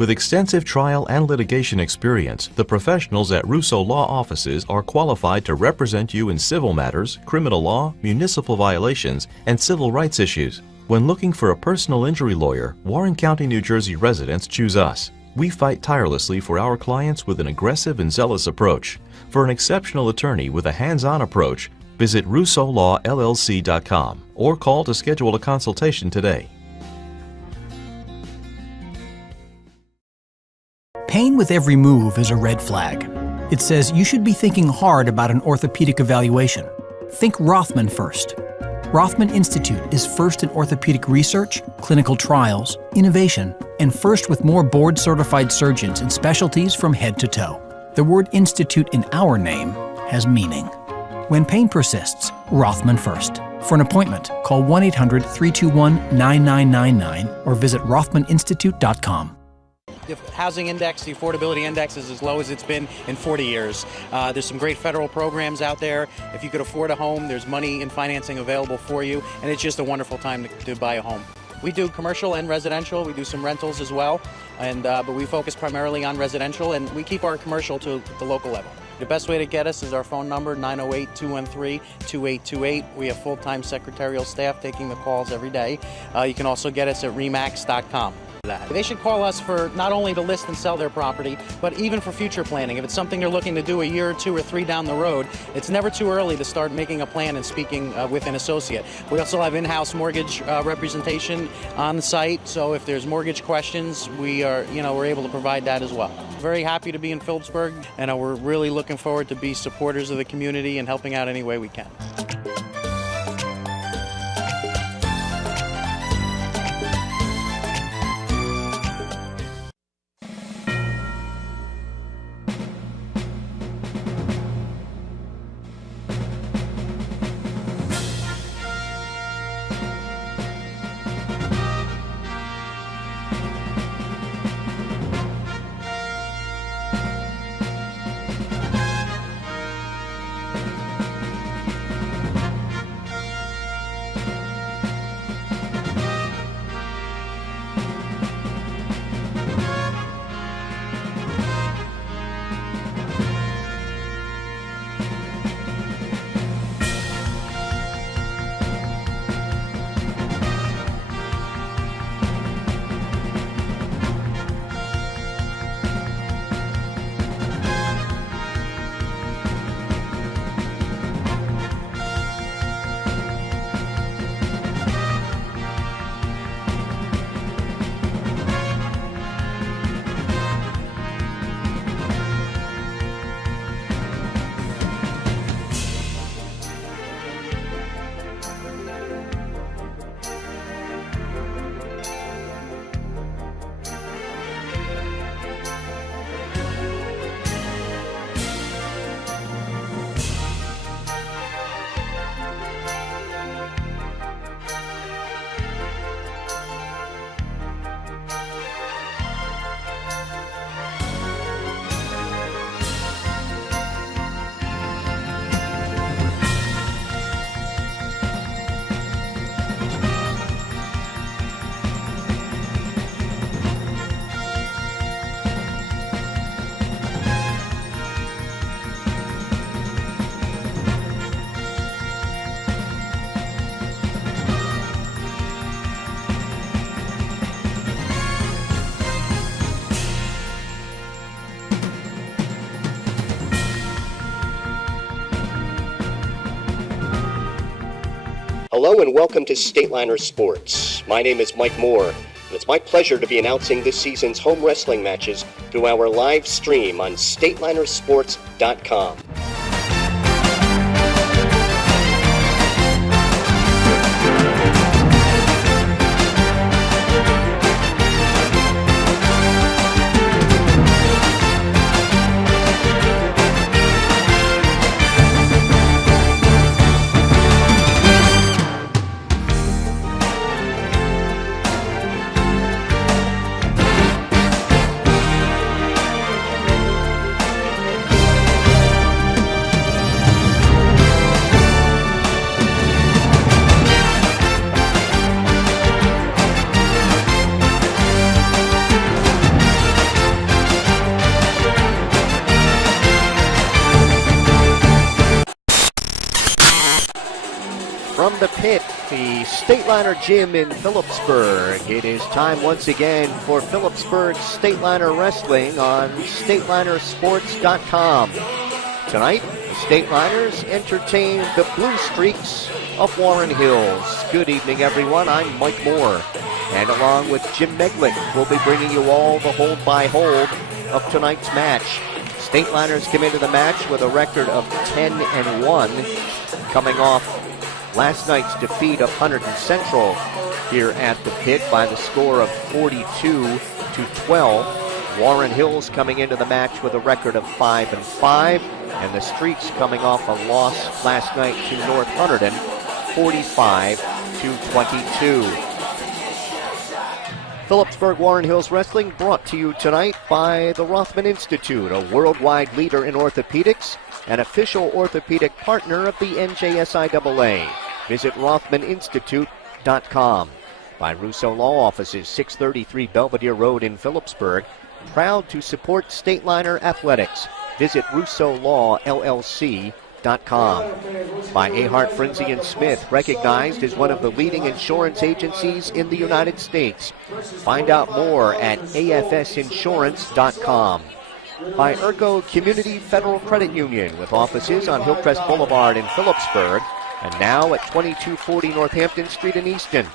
With extensive trial and litigation experience, the professionals at Russo Law Offices are qualified to represent you in civil matters, criminal law, municipal violations, and civil rights issues. When looking for a personal injury lawyer, Warren County, New Jersey residents choose us. We fight tirelessly for our clients with an aggressive and zealous approach. For an exceptional attorney with a hands-on approach, visit RussoLawLLC.com or call to schedule a consultation today. Pain with every move is a red flag. It says you should be thinking hard about an orthopedic evaluation. Think Rothman first. Rothman Institute is first in orthopedic research, clinical trials, innovation, and first with more board-certified surgeons in specialties from head to toe. The word institute in our name has meaning. When pain persists, Rothman first. For an appointment, call 1-800-321-9999 or visit rothmaninstitute.com. The housing index, the affordability index is as low as it's been in 40 years. There's some great federal programs out there. If you could afford a home, there's money and financing available for you, and it's just a wonderful time to buy a home. We do commercial and residential. We do some rentals as well, but we focus primarily on residential, and we keep our commercial to the local level. The best way to get us is our phone number, 908-213-2828. We have full-time secretarial staff taking the calls every day. You can also get us at remax.com. They should call us for not only to list and sell their property, but even for future planning. If it's something they're looking to do a year or two or three down the road, it's never too early to start making a plan and speaking with an associate. We also have in-house mortgage representation on the site, so if there's mortgage questions, we're able to provide that as well. Very happy to be in Phillipsburg, and we're really looking forward to be supporters of the community and helping out any way we can. Hello and welcome to Stateliner Sports. My name is Mike Moore, and it's my pleasure to be announcing this season's home wrestling matches through our live stream on StatelinerSports.com. the pit, the Stateliner Gym in Phillipsburg. It is time once again for Phillipsburg Stateliner Wrestling on StatelinerSports.com. Tonight, the Stateliners entertain the Blue Streaks of Warren Hills. Good evening, everyone. I'm Mike Moore, and along with Jim Meglick, we'll be bringing you all the hold-by-hold of tonight's match. Stateliners come into the match with a record of 10-1, coming off last night's defeat of Hunterdon Central here at the pit by the score of 42-12. Warren Hills coming into the match with a record of 5-5, and the Streaks coming off a loss last night to North Hunterdon, 45-22. Phillipsburg Warren Hills Wrestling brought to you tonight by the Rothman Institute, a worldwide leader in orthopedics, an official orthopedic partner of the NJSIAA. Visit RothmanInstitute.com. By Russo Law Offices, 633 Belvedere Road in Phillipsburg, proud to support Stateliner Athletics. Visit RussoLawLLC.com. By Ahart, Frenzy & Smith, recognized as one of the leading insurance agencies in the United States. Find out more at AFSinsurance.com. By Ergo Community Federal Credit Union, with offices on Hillcrest Boulevard in Phillipsburg and now at 2240 Northampton Street in Easton.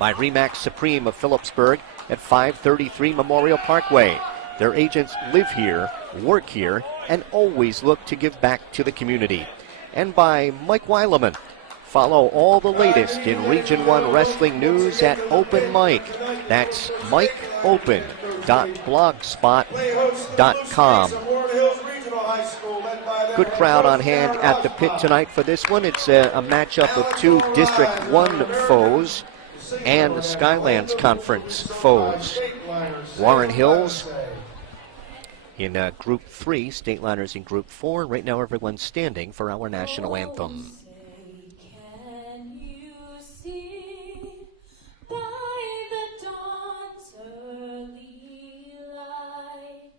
By Remax Supreme of Phillipsburg at 533 Memorial Parkway. Their agents live here, work here, and always look to give back to the community. And by Mike Weileman. Follow all the latest in Region 1 wrestling news at Open Mike. That's mikeopen.blogspot.com. Good crowd on hand at the pit tonight for this one. It's a matchup of two District 1 foes and the Skylands Conference foes. Warren Hills in Group 3, Stateliners in Group 4. Right now everyone's standing for our national anthem. Can you see by the dawn's early light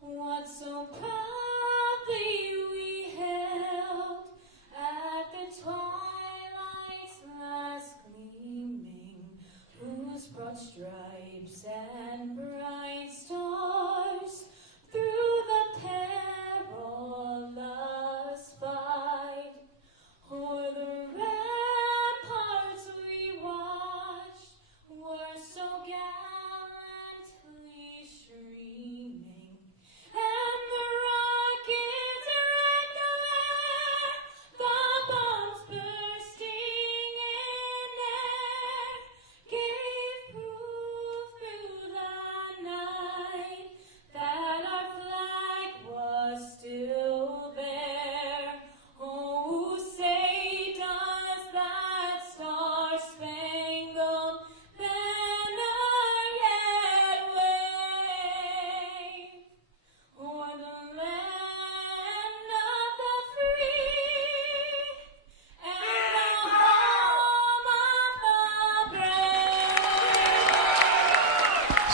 what so proudly we held at the twilight's last gleaming, whose broad stripes and bright stars through the perilous fight, o'er the ramparts we watched, were so gallantly streaming, and the rockets' red glare, the bombs bursting in air, gave proof through the night that our flag was still there. Oh, say does that star-spangled banner yet wave o'er the land of the free and the home of the brave?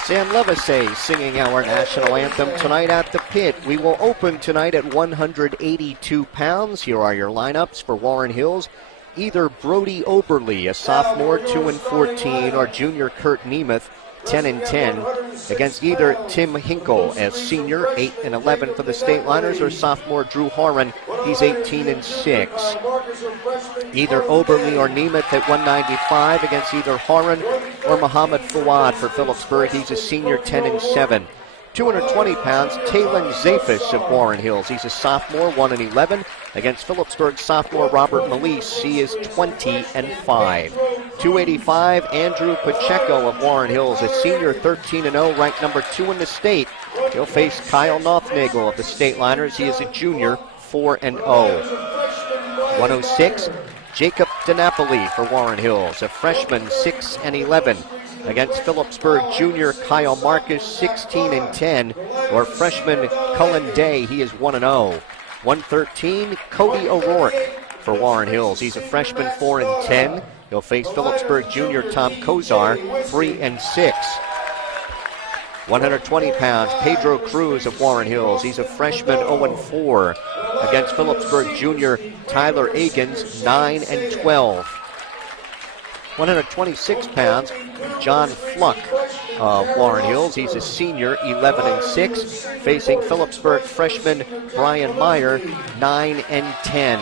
Sam Levisay singing our national anthem tonight at the pit. We will open tonight at 182 pounds. Here are your lineups for Warren Hills. Either Brody Oberly, a sophomore, 2-14, or junior Kurt Nemeth, 10-10, against either Tim Hinkle, a senior, 8-11 for the Stateliners, or sophomore Drew Horan, he's 18-6. Either Oberly or Nemeth at 195 against either Horan or Muhammad Fawad for Phillipsburg, he's a senior, 10-7. 220 pounds, Talon Zafis of Warren Hills. He's a sophomore, 1-11, against Phillipsburg sophomore Robert Melise. He is 20-5. 285, Andrew Pacheco of Warren Hills, a senior, 13-0, ranked number 2 in the state. He'll face Kyle Nothnagel of the Stateliners. He is a junior, 4-0. 106, Jacob DiNapoli for Warren Hills, a freshman, 6-11. Against Phillipsburg junior Kyle Marcus, 16-10, or freshman Cullen Day, he is 1-0. 113, Cody O'Rourke for Warren Hills. He's a freshman, 4-10. He'll face Phillipsburg junior Tom Kozar, 3-6. 120 pounds, Pedro Cruz of Warren Hills. He's a freshman, 0-4. Against Phillipsburg junior Tyler Agins, 9-12. 126 pounds, John Fluck of Warren Hills. He's a senior, 11-6, facing Phillipsburg freshman Brian Meyer, 9-10.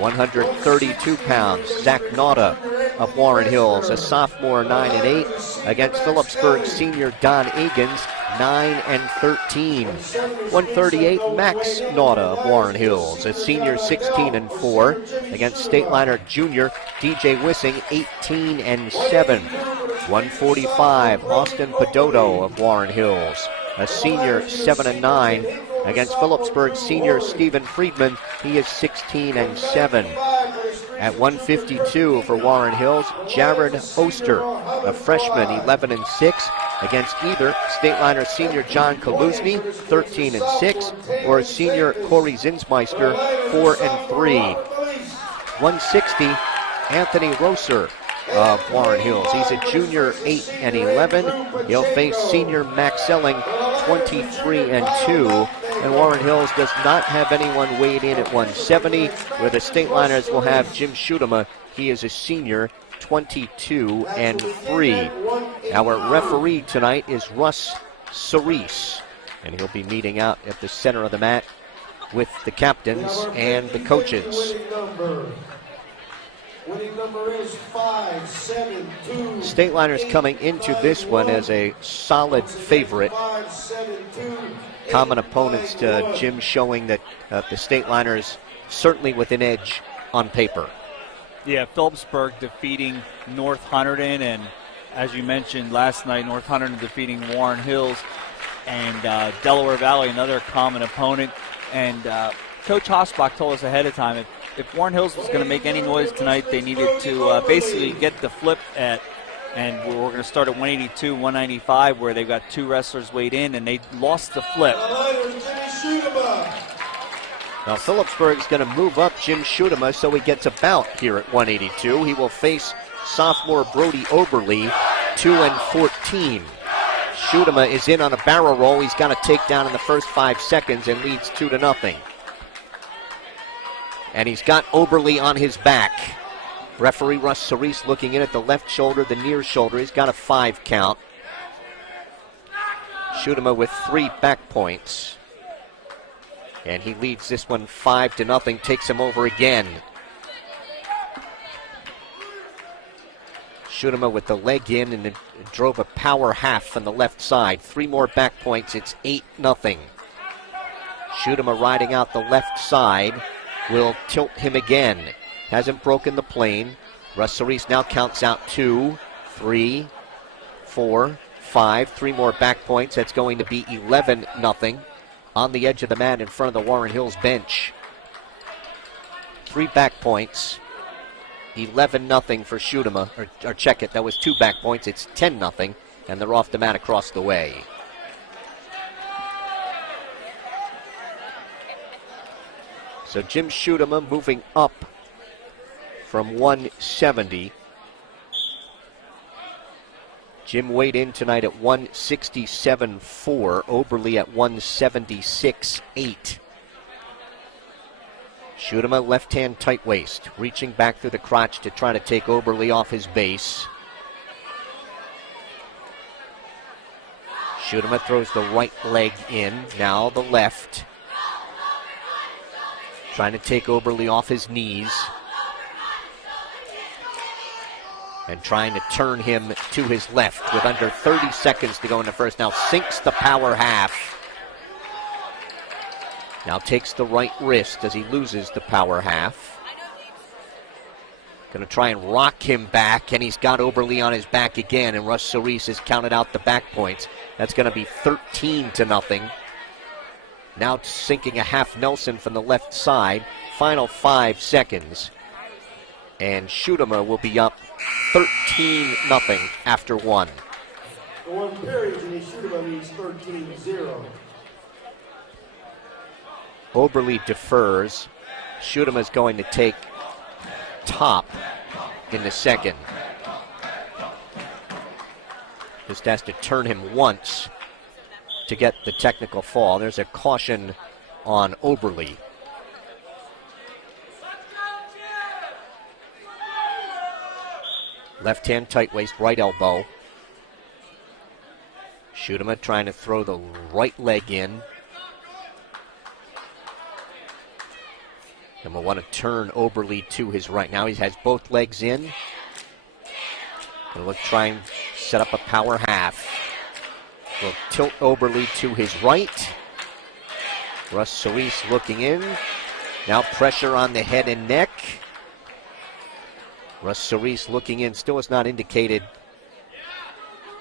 132 pounds, Zach Nauta of Warren Hills, a sophomore, 9-8, against Phillipsburg senior Don Egan's, 9-13. 138, Max Nauta of Warren Hills, a senior, 16-4, against Stateliner junior DJ Wissing, 18-7. 145, Austin Pedoto of Warren Hills, a senior, 7-9, against Phillipsburg senior Stephen Friedman. He is 16-7. At 152 for Warren Hills, Jared Oster, a freshman, 11-6, against either Stateliner senior John Kaluzny, 13-6, or senior Corey Zinsmeister, 4-3. 160, Anthony Rosser of Warren Hills. He's a junior, 8-11. He'll face senior Max Selling, 23-2. And Warren Hills does not have anyone weighed in at 170, where the Stateliners will have Jim Schutema. He is a senior, 22-3. Our referee tonight is Russ Cerise, and he'll be meeting out at the center of the mat with the captains and the coaches. Winning number is 5-7-2. Stateliners coming into this one as a solid favorite. 5-7-2. Common opponents to Jim, showing that the Stateliners certainly with an edge on paper. Yeah, Phillipsburg defeating North Hunterdon, and as you mentioned last night, North Hunterdon defeating Warren Hills, and Delaware Valley, another common opponent. And Coach Hosbach told us ahead of time, if Warren Hills was going to make any noise tonight, they needed to basically get the flip at, and we're going to start at 182, 195, where they've got two wrestlers weighed in, and they lost the flip. Now Phillipsburg's going to move up Jim Schutema, so he gets a bout here at 182. He will face sophomore Brody Oberly, 2-14. Schutema is in on a barrel roll. He's got a takedown in the first 5 seconds and leads 2-0. And he's got Oberly on his back. Referee Russ Cerise looking in at the left shoulder, the near shoulder. He's got a 5 count. Schutema with 3 back points. And he leads this one 5-0, takes him over again. Schutema with the leg in and drove a power half from the left side. 3 more back points, it's 8-0. Schutema riding out the left side will tilt him again. Hasn't broken the plane. Russ Cerise now counts out 2, 3, 4, 5. 3 more back points. That's going to be 11-0 on the edge of the mat in front of the Warren Hills bench. 3 back points. 11-0 for Schutema. Or check it, that was 2 back points. It's 10-0, and they're off the mat across the way. So Jim Schutema moving up from 170. Jim weighed in tonight at 167.4. Oberly at 176.8. Schutema left-hand tight waist, reaching back through the crotch to try to take Oberly off his base. Schutema throws the right leg in, now the left. Trying to take Oberly off his knees. And trying to turn him to his left with under 30 seconds to go in the first. Now sinks the power half. Now takes the right wrist as he loses the power half. Going to try and rock him back, and he's got Oberly on his back again, and Russ Cerise has counted out the back points. That's going to be 13-0. Now sinking a half Nelson from the left side. Final 5 seconds. And Schutema will be up 13-0 after 1. The 1 period, and Schutema means 13-0. Oberly defers. Schutema is going to take top in the second. Just has to turn him once to get the technical fall. There's a caution on Oberly. Left hand tight waist, right elbow. Schudema trying to throw the right leg in. And will want to turn Oberle to his right. Now he has both legs in. Going to try and set up a power half. Will tilt Oberle to his right. Russ Solis looking in. Now pressure on the head and neck. Russ Solis looking in. Still has not indicated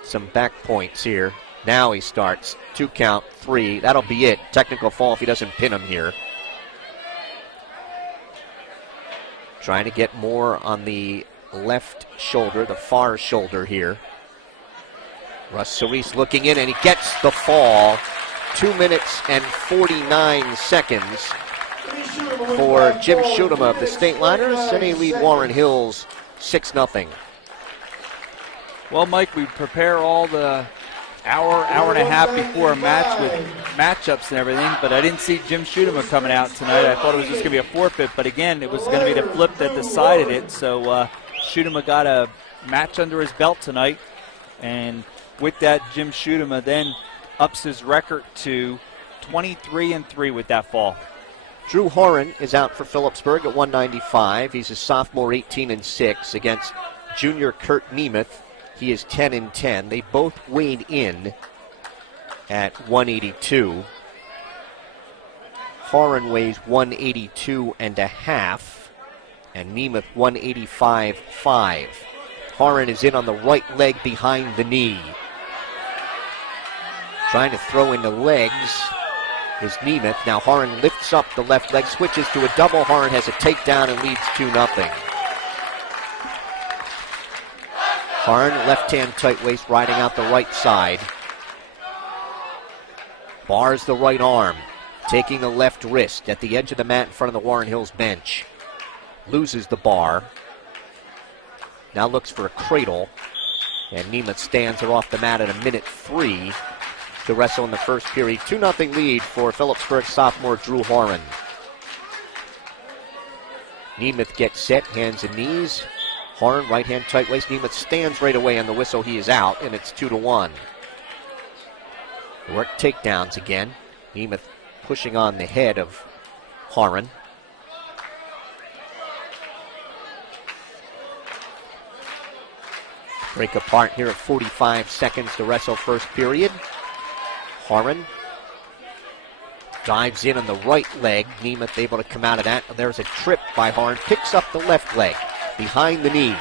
some back points here. Now he starts. 2 count, 3. That'll be it. Technical fall if he doesn't pin him here. Trying to get more on the left shoulder, the far shoulder here. Russ Solis looking in, and he gets the fall. 2 minutes and 49 seconds for Jim Schudema of the Stateliners, and they lead Warren Hills 6-0. Well, Mike, we prepare all the hour and a half before a match with matchups and everything, but I didn't see Jim Schudema coming out tonight. I thought it was just going to be a forfeit, but again, it was going to be the flip that decided it. So Schudema got a match under his belt tonight, and with that, Jim Schudema then ups his record to 23-3 with that fall. Drew Horan is out for Phillipsburg at 195. He's a sophomore, 18-6 against junior Kurt Nemeth. He is 10-10. They both weighed in at 182. Horan weighs 182 and a half, and Nemeth 185.5. Horan is in on the right leg behind the knee. Trying to throw in the legs is Nemeth. Now Horan lifts up the left leg, switches to a double. Horan has a takedown and leads 2-0. Horan, left-hand tight waist, riding out the right side. Bars the right arm, taking the left wrist at the edge of the mat in front of the Warren Hills bench. Loses the bar. Now looks for a cradle. And Nemeth stands her off the mat at 1:03 to wrestle in the first period. 2-0 lead for Phillipsburg sophomore Drew Horan. Nemeth gets set, hands and knees. Horan, right hand tight waist. Nemeth stands right away on the whistle. He is out, and it's 2-1. Work takedowns again. Nemeth pushing on the head of Horan. Break apart here at 45 seconds to wrestle first period. Horan dives in on the right leg. Nemeth able to come out of that. There's a trip by Horan. Picks up the left leg behind the knee.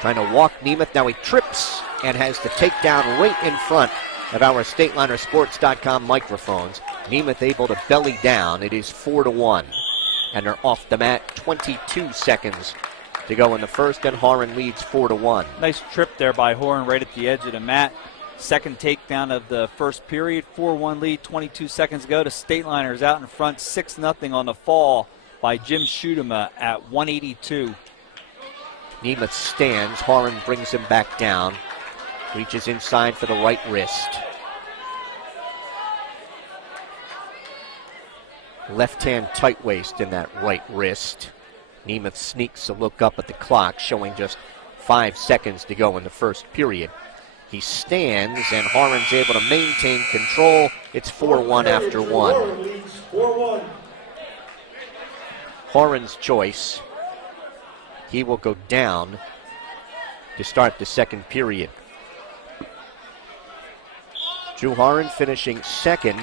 Trying to walk Nemeth. Now he trips and has the takedown right in front of our StatelinerSports.com microphones. Nemeth able to belly down. It is 4-1. And they're off the mat. 22 seconds to go in the first, and Horan leads 4-1. Nice trip there by Horan right at the edge of the mat. Second takedown of the first period. 4-1 lead, 22 seconds to go. The Stateliners out in front, 6-0 on the fall by Jim Schudema at 182. Nemeth stands. Horan brings him back down. Reaches inside for the right wrist. Left hand tight waist in that right wrist. Nemeth sneaks a look up at the clock, showing just 5 seconds to go in the first period. He stands, and Horan's able to maintain control. It's 4-1 after one. Horan's choice. He will go down to start the second period. Drew Horan finishing second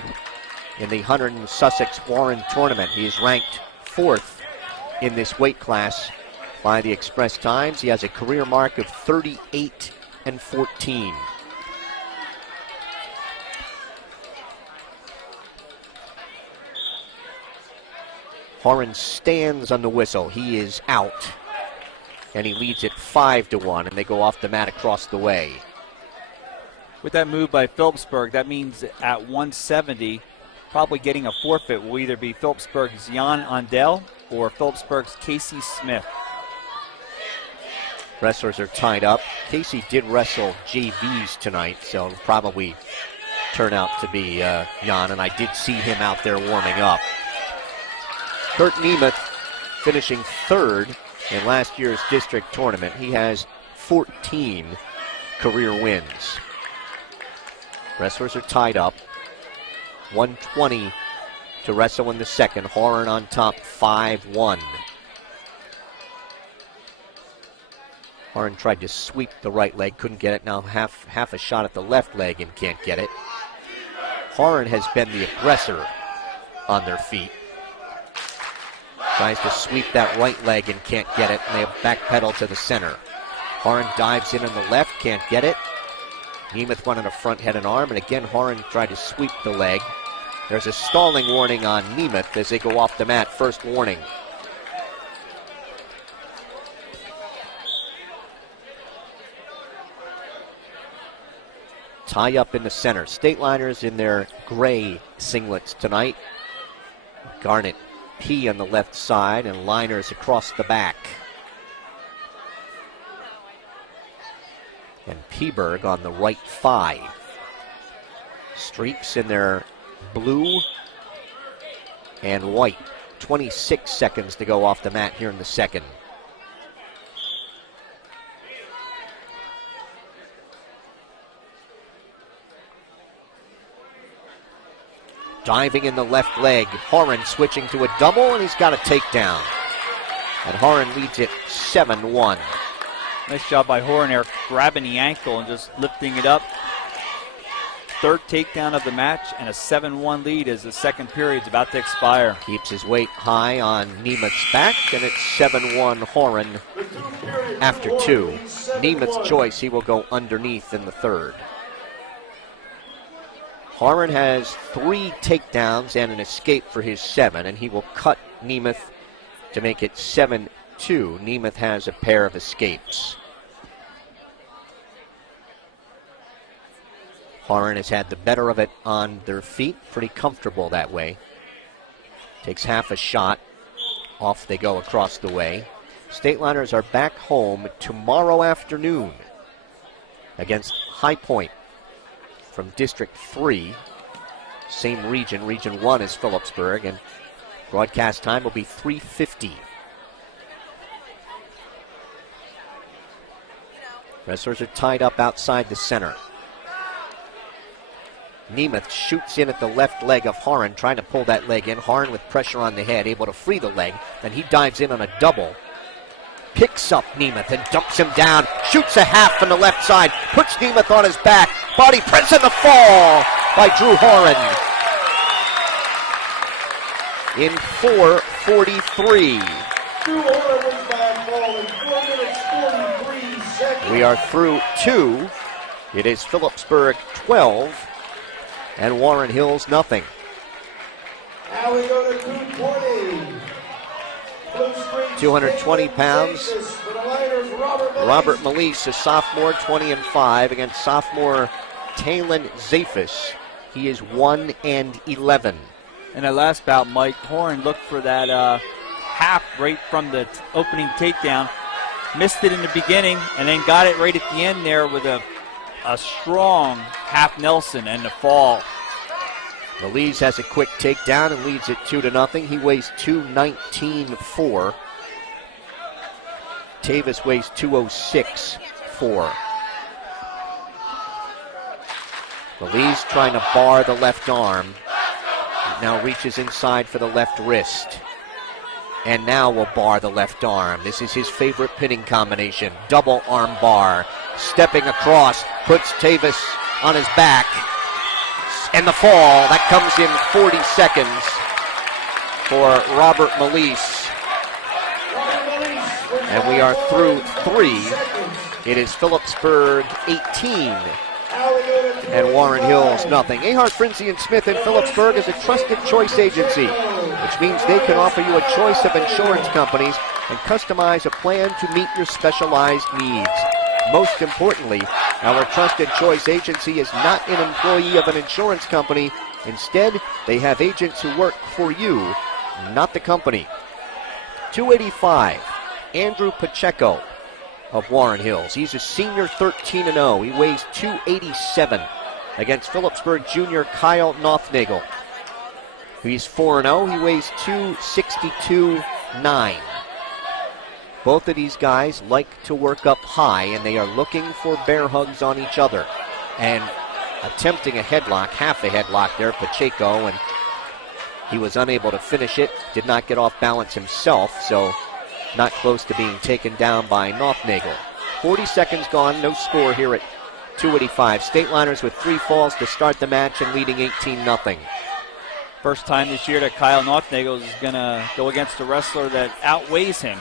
in the Hunter and Sussex Warren tournament. He is ranked 4th in this weight class by the Express Times. He has a career mark of 38-14. Horan stands on the whistle. He is out. And he leads it 5-1, and they go off the mat across the way. With that move by Phillipsburg, that means at 170, probably getting a forfeit will either be Phillipsburg's Jan Andel or Phillipsburg's Casey Smith. Wrestlers are tied up. Casey did wrestle JVs tonight, so it'll probably turn out to be Jan, and I did see him out there warming up. Kurt Nemeth finishing 3rd in last year's district tournament. He has 14 career wins. Wrestlers are tied up. 1:20 to wrestle in the second. Horan on top, 5-1. Horan tried to sweep the right leg, couldn't get it. Now half a shot at the left leg and can't get it. Horan has been the aggressor on their feet. Tries to sweep that right leg and can't get it, and they backpedal to the center. Horan dives in on the left, can't get it. Nemeth went on a front head and arm, and again Horan tried to sweep the leg. There's a stalling warning on Nemeth as they go off the mat. First warning. Tie up in the center. Stateliners in their gray singlets tonight. Garnet P on the left side and liners across the back. And Peberg on the right 5. Streaks in their blue and white. 26 seconds to go off the mat here in the second. Diving in the left leg. Horan switching to a double, and he's got a takedown. And Horan leads it 7-1. Nice job by Horan there, grabbing the ankle and just lifting it up. Third takedown of the match, and a 7-1 lead as the second period's about to expire. Keeps his weight high on Nemeth's back, and it's 7-1 Horan after 2. Nemeth's choice, he will go underneath in the third. Horan has 3 takedowns and an escape for his 7, and he will cut Nemeth to make it 7-2. Nemeth has a pair of escapes. Horan has had the better of it on their feet, pretty comfortable that way. Takes half a shot. Off they go across the way. Stateliners are back home tomorrow afternoon against High Point from District 3. Same region. Region 1 is Phillipsburg, and broadcast time will be 3:50. Wrestlers are tied up outside the center. Nemeth shoots in at the left leg of Horan, trying to pull that leg in. Horan with pressure on the head, able to free the leg. Then he dives in on a double. Picks up Nemeth and dumps him down. Shoots a half from the left side. Puts Nemeth on his back. Body press in the fall by Drew Horan. In 4:43. Drew Horan wins by a fall in 4 minutes 43 seconds. We are through 2. It is Phillipsburg 12 and Warren Hills nothing. Now we go to 220. 220 pounds. Robert Malise, a sophomore, 20-5 against sophomore Talon Zafis. He is 1-11. In that last bout, Mike, Horan looked for that half right from the opening takedown. Missed it in the beginning and then got it right at the end there with a strong half Nelson and the fall. Malise has a quick takedown and leads it 2-0. He weighs 219.4. Tavis weighs 206.4. Malise trying to bar the left arm. He now reaches inside for the left wrist. And now will bar the left arm. This is his favorite pinning combination. Double arm bar. Stepping across, puts Tavis on his back. And the fall, that comes in 40 seconds for Robert Malise. And we are through 3. It is Phillipsburg 18 and Warren Hills nothing. Ahart, Frinzy & Smith in Phillipsburg is a trusted choice agency, which means they can offer you a choice of insurance companies and customize a plan to meet your specialized needs. Most importantly, our trusted choice agency is not an employee of an insurance company. Instead, they have agents who work for you, not the company. 285, Andrew Pacheco of Warren Hills. He's a senior, 13-0. He weighs 287 against Phillipsburg junior Kyle Nothnagel. He's 4-0. He weighs 262.9. Both of these guys like to work up high, and they are looking for bear hugs on each other. And attempting a headlock, half a headlock there, Pacheco, and he was unable to finish it, did not get off balance himself, so not close to being taken down by Nothnagel. 40 seconds gone, no score here at 285. Stateliners with 3 falls to start the match and leading 18-0. First time this year that Kyle Nothnagel is going to go against a wrestler that outweighs him.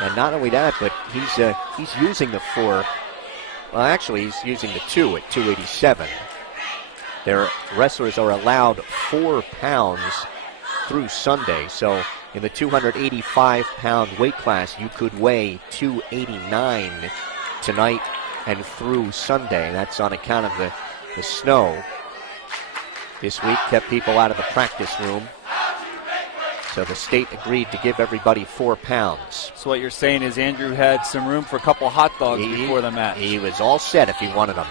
And not only that, but he's using the 4. Well, actually, he's using the 2 at 287. Their wrestlers are allowed 4 pounds through Sunday. So in the 285-pound weight class, you could weigh 289 tonight and through Sunday. That's on account of the snow. This week kept people out of the practice room. So the state agreed to give everybody 4 pounds. So what you're saying is Andrew had some room for a couple hot dogs before the match. He was all set if he wanted them.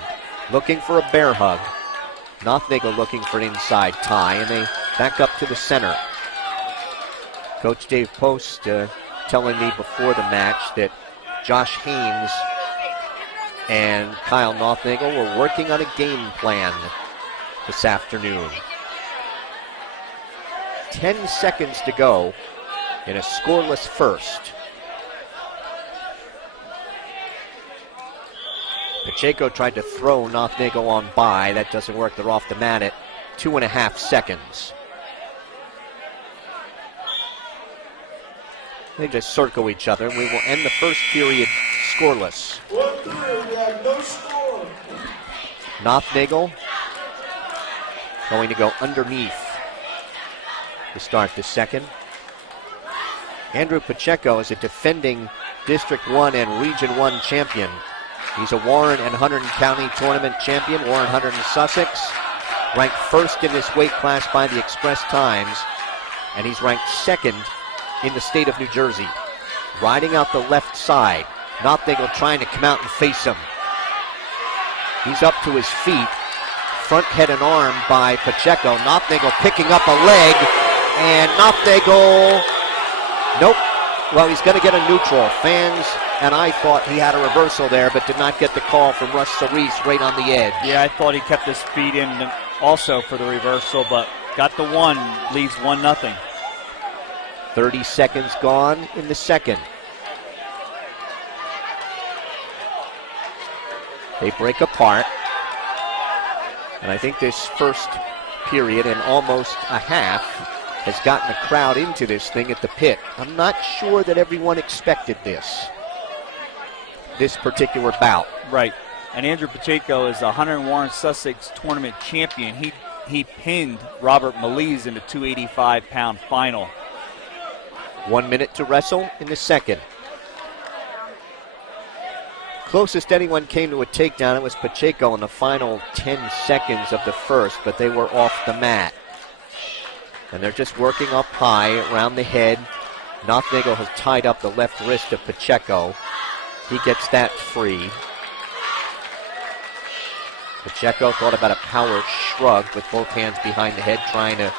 Looking for a bear hug. Nothnagel looking for an inside tie, and they back up to the center. Coach Dave Post telling me before the match that Josh Haynes and Kyle Nothnagel were working on a game plan this afternoon. 10 seconds to go in a scoreless first. Pacheco tried to throw Nothnagel on by. That doesn't work. They're off the mat at 2.5 seconds. They just circle each other, and we will end the first period scoreless. Nothnagel going to go underneath to start the second. Andrew Pacheco is a defending District 1 and Region 1 champion. He's a Warren and Hunterdon County tournament champion, Warren, Hunterdon, Sussex. Ranked first in this weight class by the Express Times, and he's ranked second in the state of New Jersey. Riding out the left side. Nothnagel trying to come out and face him. He's up to his feet. Front head and arm by Pacheco. Nothnagel picking up a leg, and Nothnagel, nope. Well, he's going to get a neutral. Fans and I thought he had a reversal there, but did not get the call from Russ Cerise right on the edge. Yeah, I thought he kept his feet in also for the reversal, but got the one, leaves 1-0. 30 seconds gone in the second. They break apart. And I think this first period and almost a half has gotten the crowd into this thing at the pit. I'm not sure that everyone expected this particular bout. Right. And Andrew Pacheco is a Hunter and Warren Sussex tournament champion. He pinned Robert Maliz in the 285-pound final. 1 minute to wrestle in the second. Closest anyone came to a takedown, it was Pacheco in the final 10 seconds of the first, but they were off the mat. And they're just working up high around the head. Nothnagel has tied up the left wrist of Pacheco. He gets that free. Pacheco thought about a power shrug with both hands behind the head, trying to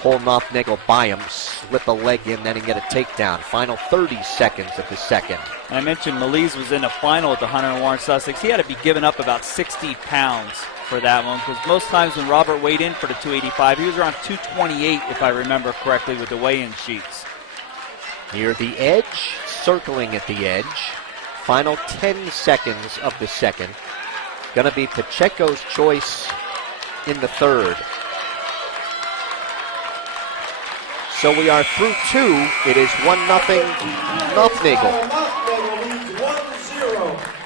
pull Nothnagel by him, slip a leg in, then and get a takedown. Final 30 seconds of the second. And I mentioned Maliz was in the final at the Hunter and Warren Sussex. He had to be giving up about 60 pounds for that one, because most times when Robert weighed in for the 285, he was around 228, if I remember correctly, with the weigh-in sheets. Near the edge, circling at the edge. Final 10 seconds of the second. Going to be Pacheco's choice in the third. So we are through 2. It is 1-0 Nothnagel.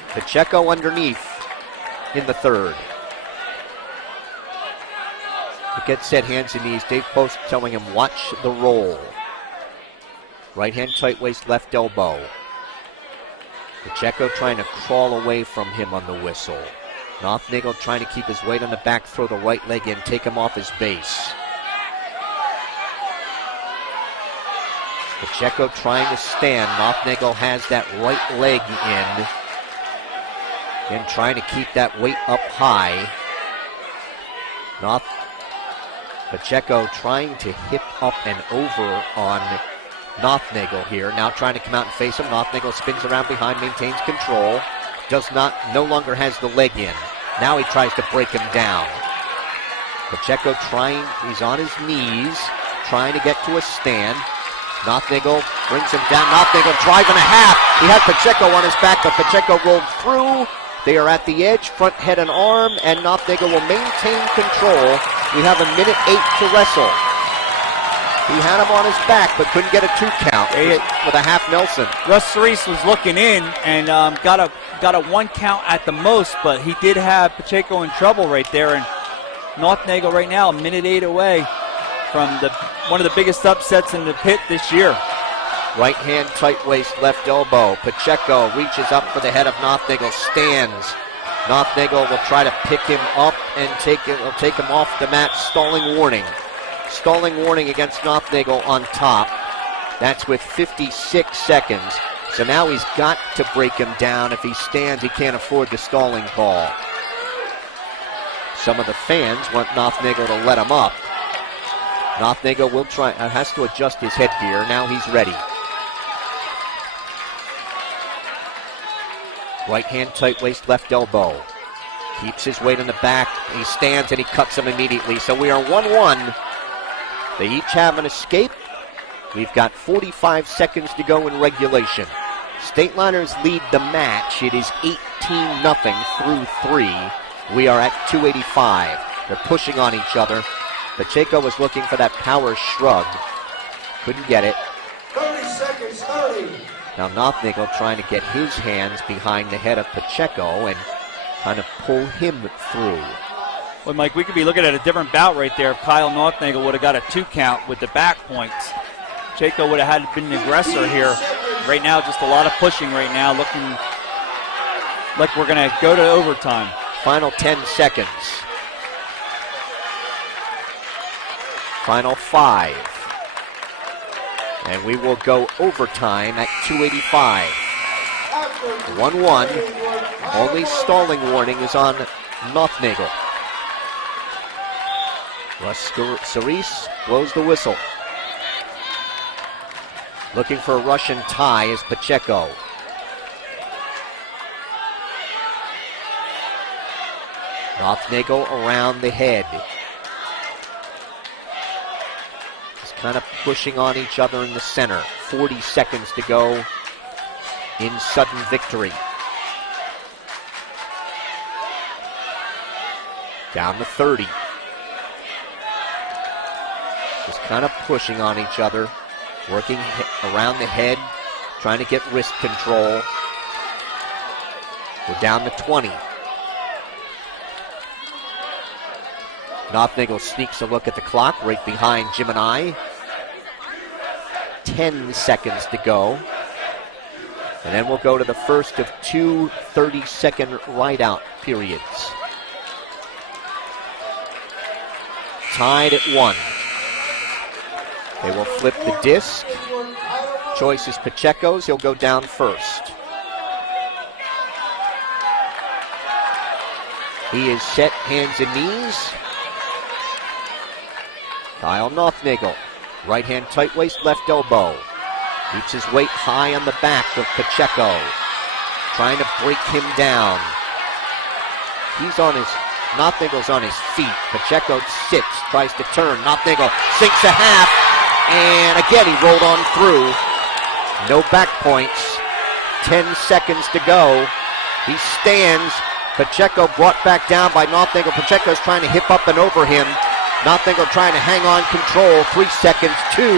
Pacheco underneath in the third. It gets set, hands and knees. Dave Post telling him, watch the roll. Right hand tight waist, left elbow. Pacheco trying to crawl away from him on the whistle. Nothnagel trying to keep his weight on the back, throw the right leg in, take him off his base. Pacheco trying to stand. Nothnagel has that right leg in. And trying to keep that weight up high. Pacheco trying to hip up and over on Nothnagel here, now trying to come out and face him. Nothnagel spins around behind, maintains control. No longer has the leg in. Now he tries to break him down. Pacheco he's on his knees, trying to get to a stand. Nothnagel brings him down. Nothnagel driving a half. He had Pacheco on his back, but Pacheco rolled through. They are at the edge, front, head, and arm, and Nothnagel will maintain control. We have 1:08 to wrestle. He had him on his back, but couldn't get a 2 count with a half Nelson. Russ Cerise was looking in and got a 1 count at the most, but he did have Pacheco in trouble right there. And Nothnagel right now 1:08 away from one of the biggest upsets in the pit this year. Right hand, tight waist, left elbow. Pacheco reaches up for the head of Nothnagel, stands. Nothnagel will try to pick him up and take him off the mat. Stalling warning. Stalling warning against Nothnagel on top. That's with 56 seconds. So now he's got to break him down. If he stands, he can't afford the stalling call. Some of the fans want Nothnagel to let him up. Nothnagel will has to adjust his headgear. Now he's ready. Right hand, tight waist, left elbow. Keeps his weight on the back. He stands and he cuts him immediately. So we are 1-1. They each have an escape. We've got 45 seconds to go in regulation. Stateliners lead the match. It is 18-0 through 3. We are at 285. They're pushing on each other. Pacheco was looking for that power shrug. Couldn't get it. 30 seconds, 30. Now Nothnagel trying to get his hands behind the head of Pacheco and kind of pull him through. Well, Mike, we could be looking at a different bout right there if Kyle Nothnagel would have got a 2 count with the back points. Pacheco would have had been the aggressor here. Right now, just a lot of pushing right now, looking like we're going to go to overtime. Final 10 seconds. Final 5. And we will go overtime at 285. 1-1. Only stalling warning is on Nothnagel. Russ Cerise blows the whistle. Looking for a Russian tie is Pacheco. Nothnagel around the head. Just kind of pushing on each other in the center. 40 seconds to go in sudden victory. Down to 30. Just kind of pushing on each other. Working around the head. Trying to get wrist control. We're down to 20. Nothnagel sneaks a look at the clock right behind Jim and I. 10 seconds to go. And then we'll go to the first of 2 30-second ride-out periods. Tied at 1. They will flip the disc. Choice is Pacheco's. He'll go down first. He is set, hands and knees. Kyle Nothnagel. Right hand tight waist, left elbow. Keeps his weight high on the back of Pacheco. Trying to break him down. Nothnagle's on his feet. Pacheco sits, tries to turn. Nothnagel sinks a half. And again, he rolled on through. No back points. 10 seconds to go. He stands. Pacheco brought back down by Nothnagel. Pacheco's trying to hip up and over him. Nothnagel trying to hang on control. 3 seconds, 2, 1.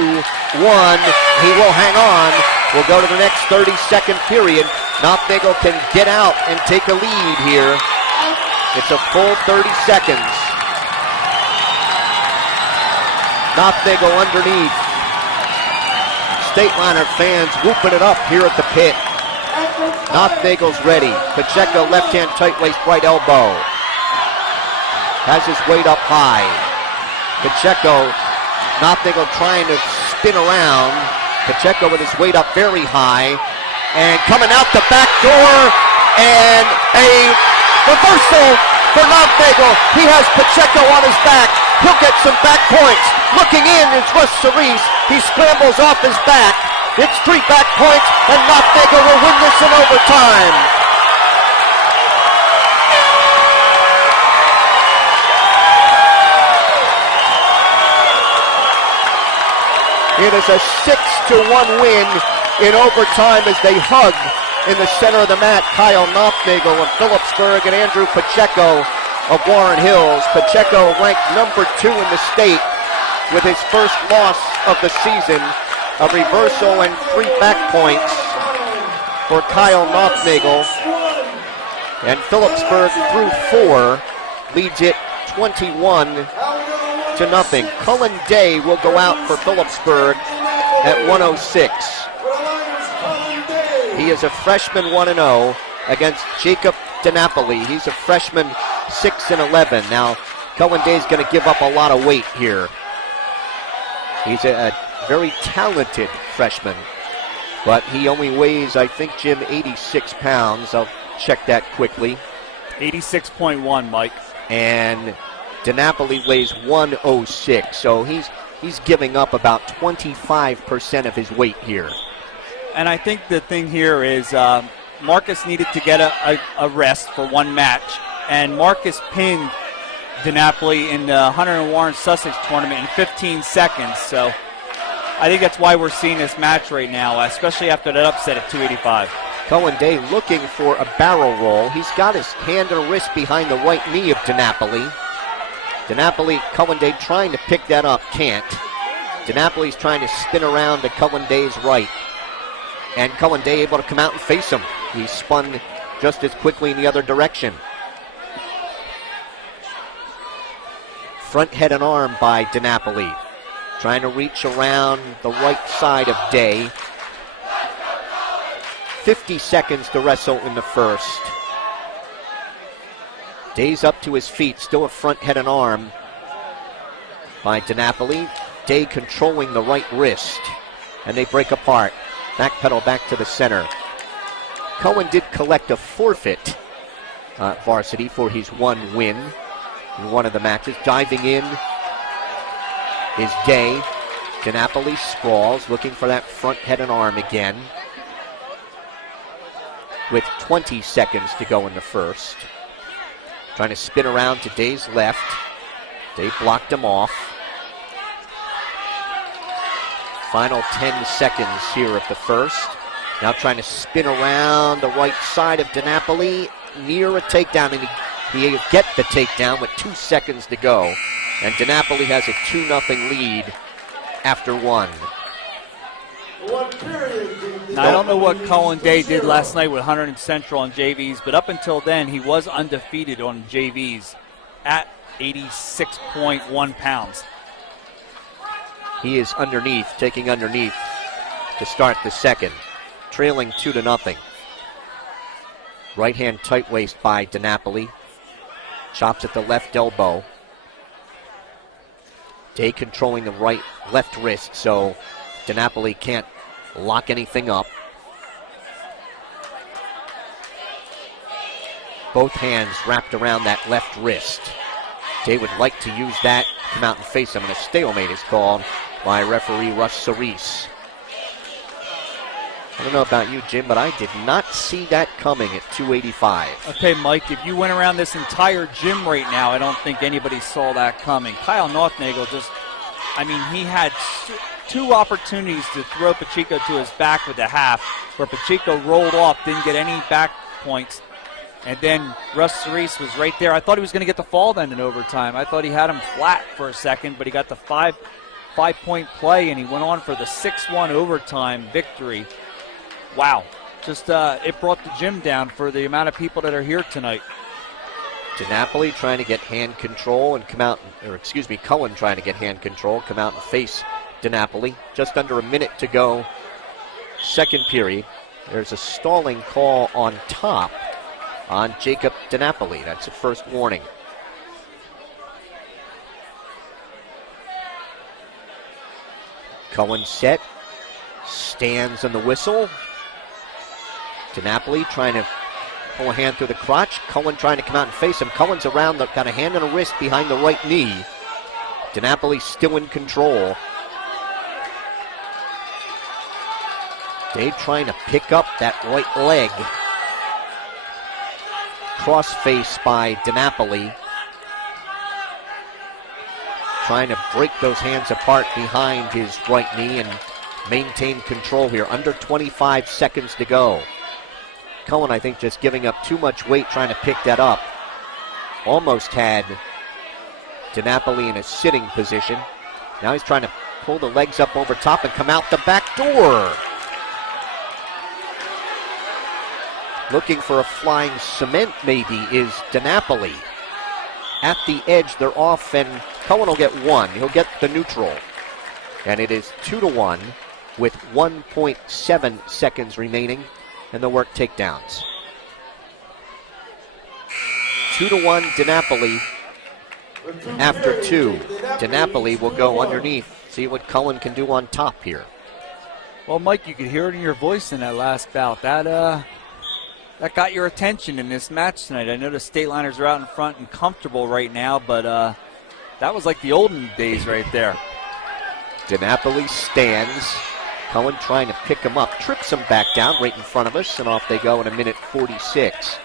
He will hang on. We'll go to the next 30-second period. Nothnagel can get out and take a lead here. It's a full 30 seconds. Nothnagel underneath. Stateliner fans whooping it up here at the pit. Notnagel's ready. Pacheco left hand tight waist, right elbow. Has his weight up high. Pacheco, Nothnagel trying to spin around. Pacheco with his weight up very high. And coming out the back door. And a reversal for Nothnagel. He has Pacheco on his back. He'll get some back points. Looking in is Russ Cerise. He scrambles off his back. It's 3 back points, and Nothnagel will win this in overtime. It is a 6-1 win in overtime as they hug in the center of the mat Kyle Nothnagel of Phillipsburg and Andrew Pacheco of Warren Hills. Pacheco ranked number 2 in the state with his first loss of the season. A reversal and 3 back points for Kyle Nothnagel. And Phillipsburg through 4 leads it 21-0. Cullen Day will go out for Phillipsburg at 106. He is a freshman 1-0 against Jacob DiNapoli. He's a freshman 6-11. Now, Cullen Day is going to give up a lot of weight here. He's a very talented freshman, but he only weighs, I think, Jim, 86 pounds. I'll check that quickly. 86.1, Mike. And DiNapoli weighs 106, so he's giving up about 25% of his weight here. And I think the thing here is Marcus needed to get a rest for one match, and Marcus pinned DiNapoli in the Hunter and Warren Sussex tournament in 15 seconds. So I think that's why we're seeing this match right now, especially after that upset at 285. Cullen Day looking for a barrel roll. He's got his hand and wrist behind the right knee of DiNapoli. Cullen Day trying to pick that up, can't. DiNapoli's trying to spin around to Cullen Day's right. And Cullen Day able to come out and face him. He spun just as quickly in the other direction. Front head and arm by DiNapoli. Trying to reach around the right side of Day. 50 seconds to wrestle in the first. Day's up to his feet, still a front head and arm by DiNapoli. Day controlling the right wrist, and they break apart. Backpedal back to the center. Cohen did collect a forfeit, varsity, for his one win in one of the matches. Diving in is Day. DiNapoli sprawls, looking for that front head and arm again. With 20 seconds to go in the first. Trying to spin around to Day's left. Day blocked him off. Final 10 seconds here of the first. Now trying to spin around the right side of DiNapoli. Near a takedown, and he get the takedown with 2 seconds to go. And DiNapoli has a 2-0 lead after one. Now, I don't know what Cullen Day did last night with Hunter and Central on JVs, but up until then, he was undefeated on JVs at 86.1 pounds. He is underneath, taking underneath to start the second, trailing 2-0. Right hand tight waist by DiNapoli. Chops at the left elbow. Day controlling the left wrist, so DiNapoli can't lock anything up. Both hands wrapped around that left wrist. Day would like to use that, come out and face him, and a stalemate is called by referee Russ Cerise. I don't know about you, Jim, but I did not see that coming at 285. Okay, Mike, if you went around this entire gym right now, I don't think anybody saw that coming. Kyle Nothnagel he had two opportunities to throw Pacheco to his back with a half, where Pacheco rolled off, didn't get any back points. And then Russ Cerise was right there. I thought he was going to get the fall then in overtime. I thought he had him flat for a second, but he got the five-point play, and he went on for the 6-1 overtime victory. Wow. Just it brought the gym down for the amount of people that are here tonight. DiNapoli trying to get hand control and come out, Cullen trying to get hand control, come out and face DiNapoli. Just under a minute to go, second period. There's a stalling call on top on Jacob DiNapoli. That's the first warning. Cullen set, stands on the whistle. DiNapoli trying to pull a hand through the crotch. Cullen trying to come out and face him. Cullen's around, got a hand and a wrist behind the right knee. DiNapoli still in control. Day trying to pick up that right leg. Cross face by DiNapoli. Trying to break those hands apart behind his right knee and maintain control here. Under 25 seconds to go. Cullen, I think, just giving up too much weight trying to pick that up. Almost had DiNapoli in a sitting position. Now he's trying to pull the legs up over top and come out the back door. Looking for a flying cement maybe is DiNapoli. At the edge, they're off, and Cullen will get one. He'll get the neutral. And it is 2-1 with 1.7 seconds remaining, and they'll work takedowns. 2-1 DiNapoli after 2. DiNapoli will go underneath. See what Cullen can do on top here. Well, Mike, you could hear it in your voice in that last bout. That got your attention in this match tonight. I know the Stateliners are out in front and comfortable right now, but that was like the olden days right there. DiNapoli stands. Cullen trying to pick him up. Trips him back down right in front of us, and off they go in 1:46.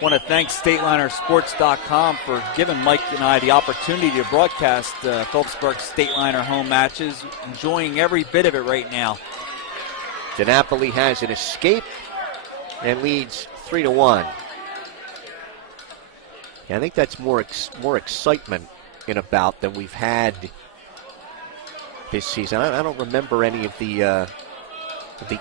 Want to thank StatelinerSports.com for giving Mike and I the opportunity to broadcast Phillipsburg Stateliner home matches. Enjoying every bit of it right now. DiNapoli has an escape and leads 3-1. Yeah, I think that's more excitement in a bout than we've had this season. I don't remember any of the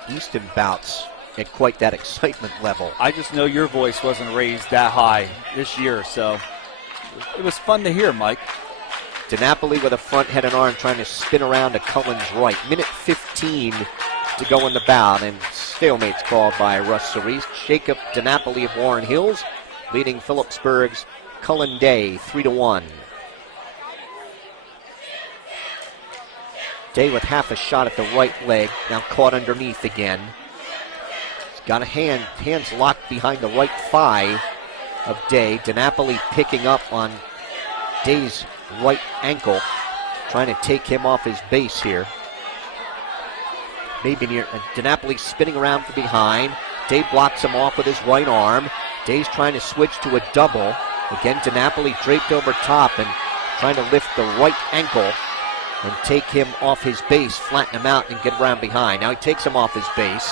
Easton bouts at quite that excitement level. I just know your voice wasn't raised that high this year, so it was fun to hear, Mike. DiNapoli with a front head and arm trying to spin around to Cullen's right. 1:15 to go in the bout, and stalemate's called by Russ Cerise. Jacob DiNapoli of Warren Hills leading Phillipsburg's Cullen Day 3-1. Day with half a shot at the right leg, now caught underneath again. He's got a hands locked behind the right thigh of Day. DiNapoli picking up on Day's right ankle, trying to take him off his base here. Maybe near DiNapoli spinning around from behind. Day blocks him off with his right arm. Day's trying to switch to a double. Again, DiNapoli draped over top and trying to lift the right ankle and take him off his base, flatten him out and get around behind. Now he takes him off his base.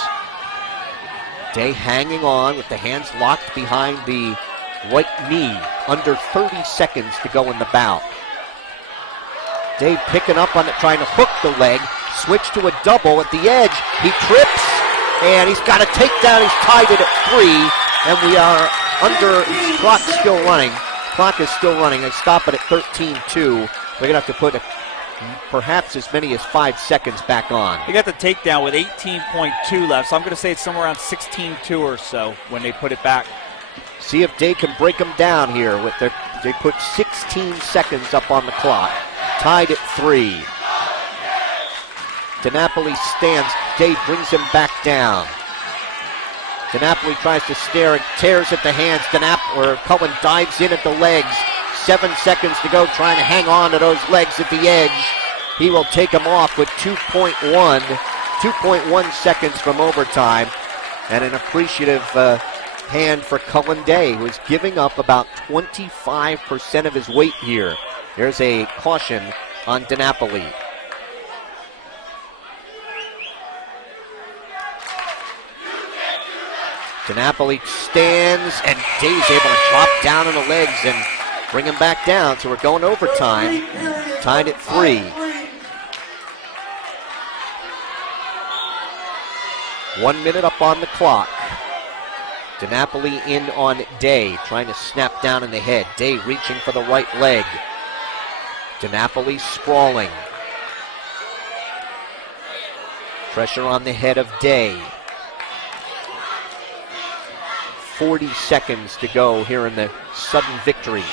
Day hanging on with the hands locked behind the right knee. Under 30 seconds to go in the bout. Day picking up on it, trying to hook the leg. Switch to a double at the edge. He trips, and he's got a takedown. He's tied it at 3, and we are under. Clock still running. Clock is still running. I stop it at 13-2. We're going to have to put perhaps as many as 5 seconds back on. They got the takedown with 18.2 left, so I'm going to say it's somewhere around 16-2 or so when they put it back. See if Day can break them down here. They put 16 seconds up on the clock. Tied at 3. DiNapoli stands. Day brings him back down. DiNapoli tries to stare, tears at the hands. Cullen dives in at the legs. 7 seconds to go, trying to hang on to those legs at the edge. He will take him off with 2.1 seconds from overtime. And an appreciative hand for Cullen Day, who is giving up about 25% of his weight here. There's a caution on DiNapoli. DiNapoli stands, and Day's able to drop down on the legs and bring him back down. So we're going overtime. Tied at 3. 1 minute up on the clock. DiNapoli in on Day, trying to snap down in the head. Day reaching for the right leg. DiNapoli sprawling. Pressure on the head of Day. 40 seconds to go here in the sudden victory.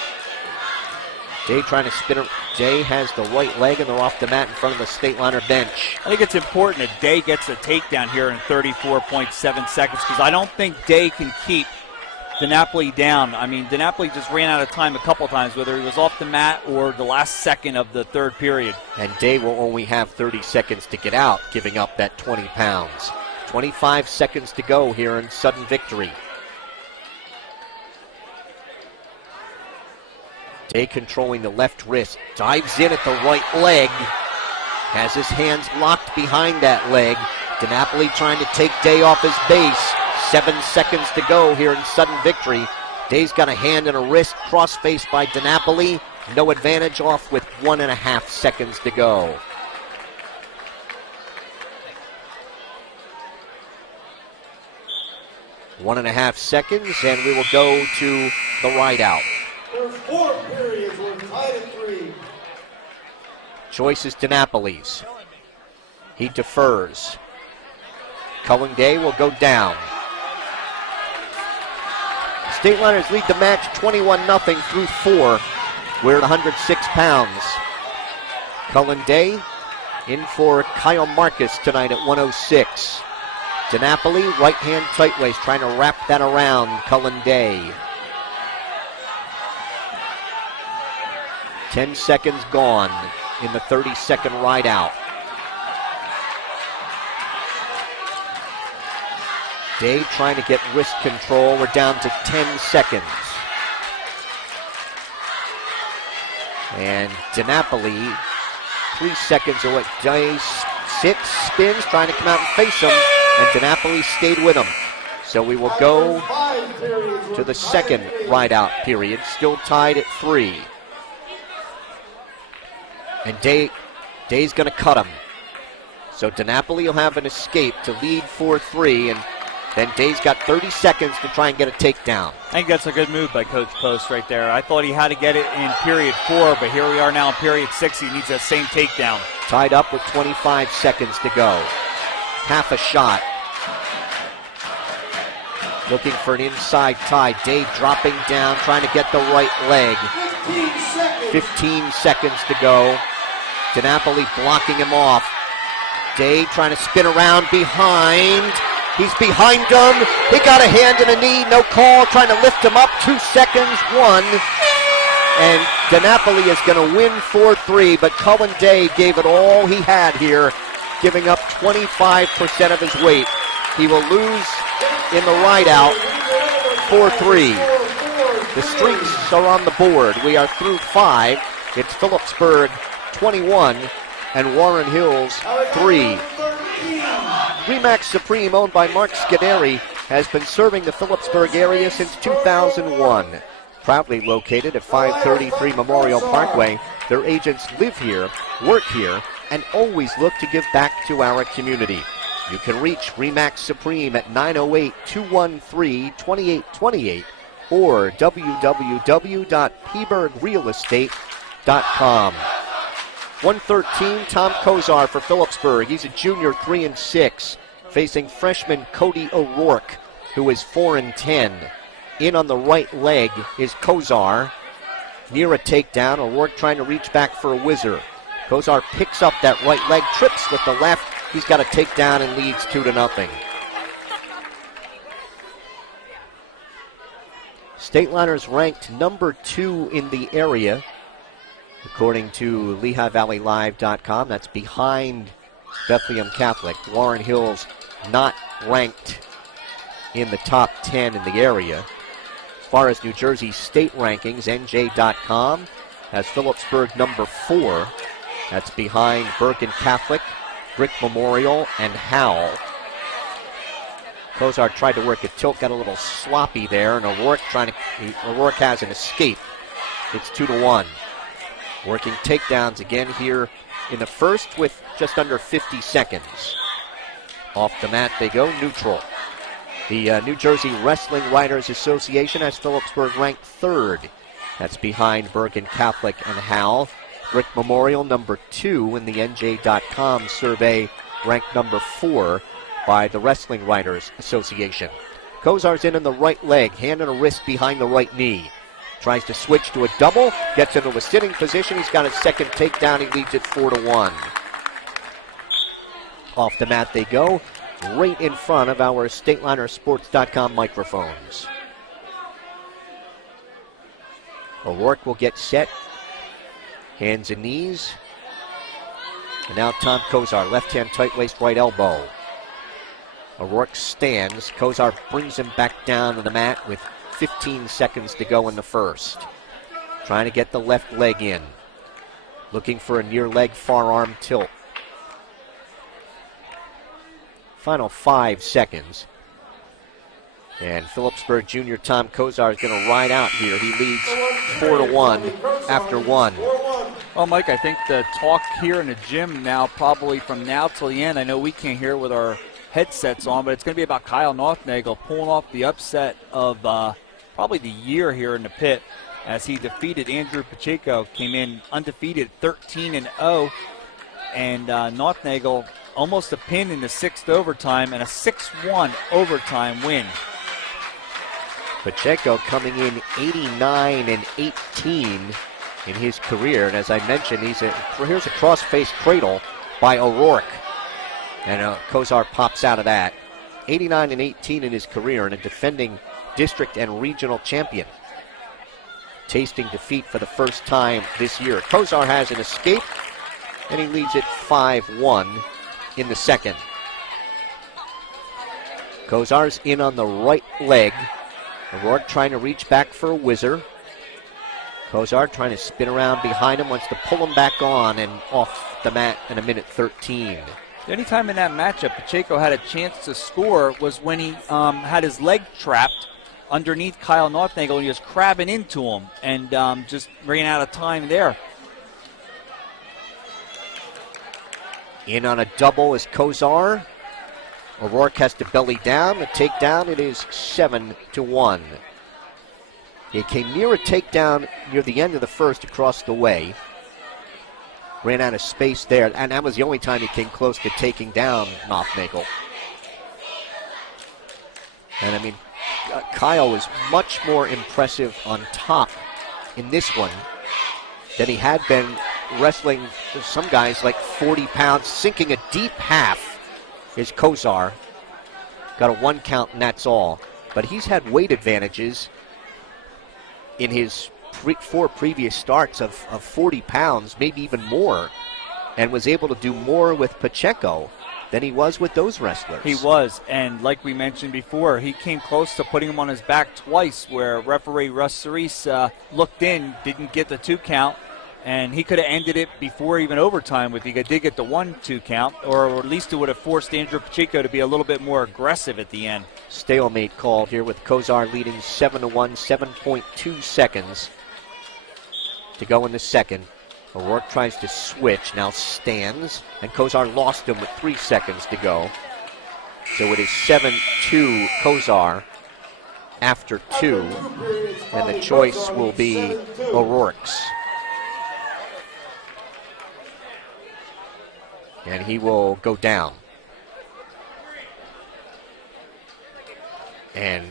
Day trying to spin. Day has the right leg, and they're off the mat in front of the Stateliner bench. I think it's important that Day gets a takedown here in 34.7 seconds, because I don't think Day can keep DiNapoli down. I mean, DiNapoli just ran out of time a couple times, whether he was off the mat or the last second of the third period. And Day will only have 30 seconds to get out, giving up that 20 pounds. 25 seconds to go here in Sudden Victory. Day controlling the left wrist, dives in at the right leg, has his hands locked behind that leg. DiNapoli trying to take Day off his base. 7 seconds to go here in Sudden Victory. Day's got a hand and a wrist, cross-face by DiNapoli. No advantage, off with 1.5 seconds to go. One and a half seconds, and we will go to the ride out. There's 4 periods. We're tied at 3. Choice is DiNapoli's. He defers. Cullen Day will go down. State Liners lead the match 21-0 through 4. We're at 106 pounds. Cullen Day in for Kyle Marcus tonight at 106. DiNapoli, right hand tight waist, trying to wrap that around Cullen Day. 10 seconds gone in the 30-second ride out. Day trying to get wrist control. We're down to 10 seconds. And DiNapoli, 3 seconds away. Day sits, spins, trying to come out and face him. And DiNapoli stayed with him. So we will go to the second ride-out period, still tied at 3. And Day's going to cut him. So DiNapoli will have an escape to lead 4-3, and then Day's got 30 seconds to try and get a takedown. I think that's a good move by Coach Post right there. I thought he had to get it in period 4, but here we are now in period 6. He needs that same takedown. Tied up with 25 seconds to go. Half a shot. Looking for an inside tie. Day dropping down, trying to get the right leg. 15 seconds to go. DiNapoli blocking him off. Day trying to spin around behind. He's behind him. He got a hand and a knee. No call. Trying to lift him up. 2 seconds. 1. And DiNapoli is going to win 4-3. But Cullen Day gave it all he had here, giving up 25% of his weight. He will lose in the ride out 4-3. The streaks are on the board. We are through 5. It's Phillipsburg 21 and Warren Hills 3. Remax Supreme, owned by Mark Scuderi, has been serving the Phillipsburg area since 2001. Proudly located at 533 Memorial Parkway, their agents live here, work here, and always look to give back to our community. You can reach Remax Supreme at 908-213-2828 or www.pbergrealestate.com. 113, Tom Kozar for Phillipsburg. He's a junior, 3-6, facing freshman Cody O'Rourke, who is 4-10. In on the right leg is Kozar. Near a takedown, O'Rourke trying to reach back for a whizzer. Kozar picks up that right leg, trips with the left. He's got a takedown and leads 2-0. State Liners ranked number 2 in the area, according to LehighValleyLive.com. That's behind Bethlehem Catholic. Warren Hills not ranked in the top 10 in the area. As far as New Jersey state rankings, NJ.com has Phillipsburg number 4. That's behind Bergen Catholic, Brick Memorial, and Howell. Kozar tried to work a tilt, got a little sloppy there, and O'Rourke has an escape. It's 2-1. Working takedowns again here in the first with just under 50 seconds. Off the mat they go, neutral. The New Jersey Wrestling Writers Association has Phillipsburg ranked 3rd. That's behind Bergen Catholic and Howell. Brick Memorial number 2 in the NJ.com survey, ranked number 4 by the Wrestling Writers Association. Kozar's in on the right leg, hand and a wrist behind the right knee. Tries to switch to a double, gets into a sitting position. He's got his second takedown. He leads it 4-1. Off the mat they go, right in front of our StatelinerSports.com microphones. O'Rourke will get set. Hands and knees. And now Tom Kozar, left hand tight waist, right elbow. O'Rourke stands. Kozar brings him back down to the mat with 15 seconds to go in the first. Trying to get the left leg in. Looking for a near leg forearm tilt. Final 5 seconds. And Phillipsburg Jr. Tom Kozar is going to ride out here. He leads 4-1 after 1. Well, Mike, I think the talk here in the gym now, probably from now till the end, I know we can't hear it with our headsets on, but it's going to be about Kyle Nothnagel pulling off the upset of probably the year here in the pit as he defeated Andrew Pacheco, came in undefeated 13-0, and Nothnagel almost a pin in the 6th overtime and a 6-1 overtime win. Pacheco coming in 89-18 in his career, and as I mentioned, here's a cross-face cradle by O'Rourke, and Kozar pops out of that. 89-18 in his career, and a defending district and regional champion. Tasting defeat for the first time this year. Kozar has an escape, and he leads it 5-1 in the second. Kozar's in on the right leg. O'Rourke trying to reach back for a whizzer. Kozar trying to spin around behind him, wants to pull him back on and off the mat in a minute 13. Anytime in that matchup Pacheco had a chance to score was when he had his leg trapped underneath Kyle Nothnagel, and he was crabbing into him and just ran out of time there. In on a double is Kozar. O'Rourke has to belly down. The takedown, it is 7-1. He came near a takedown near the end of the first across the way. Ran out of space there, and that was the only time he came close to taking down Nothnagel. And I mean, Kyle was much more impressive on top in this one than he had been wrestling some guys like 40 pounds, sinking a deep half is Kozar. Got a 1 count and that's all. But he's had weight advantages in his 4 previous starts of 40 pounds, maybe even more, and was able to do more with Pacheco than he was with those wrestlers. He was, and like we mentioned before, he came close to putting him on his back twice, where referee Russ Cerise looked in, didn't get the 2 count, and he could have ended it before even overtime if he did get the 1-2 count, or at least it would have forced Andrew Pacheco to be a little bit more aggressive at the end. Stalemate called here with Kozar leading 7-1, 7.2 seconds to go in the second. O'Rourke tries to switch, now stands, and Kozar lost him with 3 seconds to go. So it is 7-2 Kozar after 2, and the choice will be O'Rourke's. And he will go down. And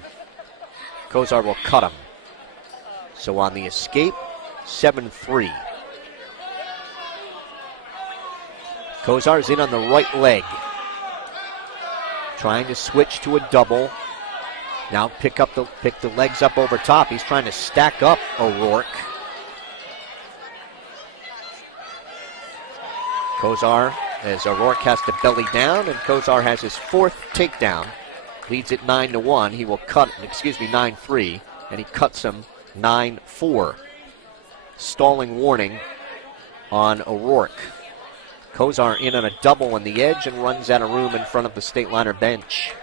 Kozar will cut him. So on the escape, 7-3. Kozar's in on the right leg. Trying to switch to a double. Now pick the legs up over top. He's trying to stack up O'Rourke. Kozar, as O'Rourke has to belly down, and Kozar has his 4th takedown. Leads it 9-1. He will cut, 9-3, and he cuts him 9-4. Stalling warning on O'Rourke. Kozar in on a double on the edge and runs out of room in front of the Stateliner bench.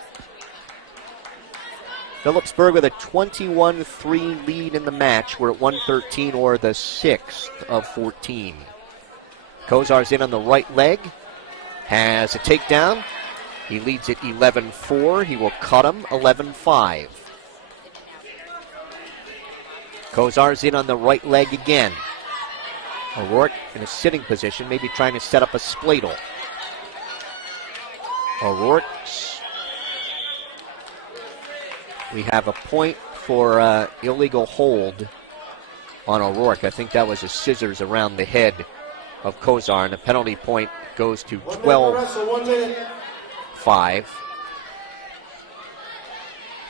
Phillipsburg with a 21-3 lead in the match. We're at 113, or the 6th of 14. Kozar's in on the right leg. Has a takedown. He leads it 11-4. He will cut him 11-5. Kozar's in on the right leg again. O'Rourke in a sitting position, maybe trying to set up a spladle. O'Rourke's. We have a point for illegal hold on O'Rourke. I think that was a scissors around the head of Kozar, and the penalty point goes to 12-5.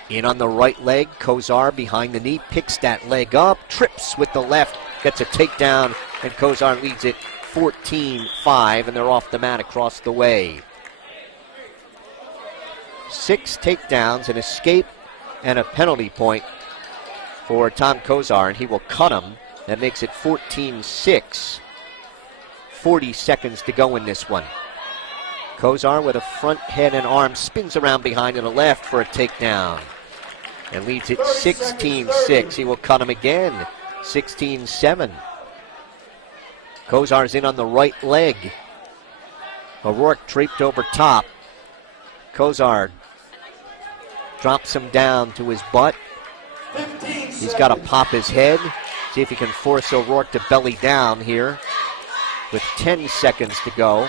In on the right leg, Kozar behind the knee, picks that leg up, trips with the left, gets a takedown, and Kozar leads it 14-5, and they're off the mat across the way. 6 takedowns, an escape, and a penalty point for Tom Kozar, and he will cut him. That makes it 14-6. 40 seconds to go in this one. Kozar with a front head and arm spins around behind to the left for a takedown and leads it 16-6. He will cut him again, 16-7. Kozar's in on the right leg. O'Rourke draped over top. Kozar drops him down to his butt. He's got to pop his head. See if he can force O'Rourke to belly down here with 10 seconds to go.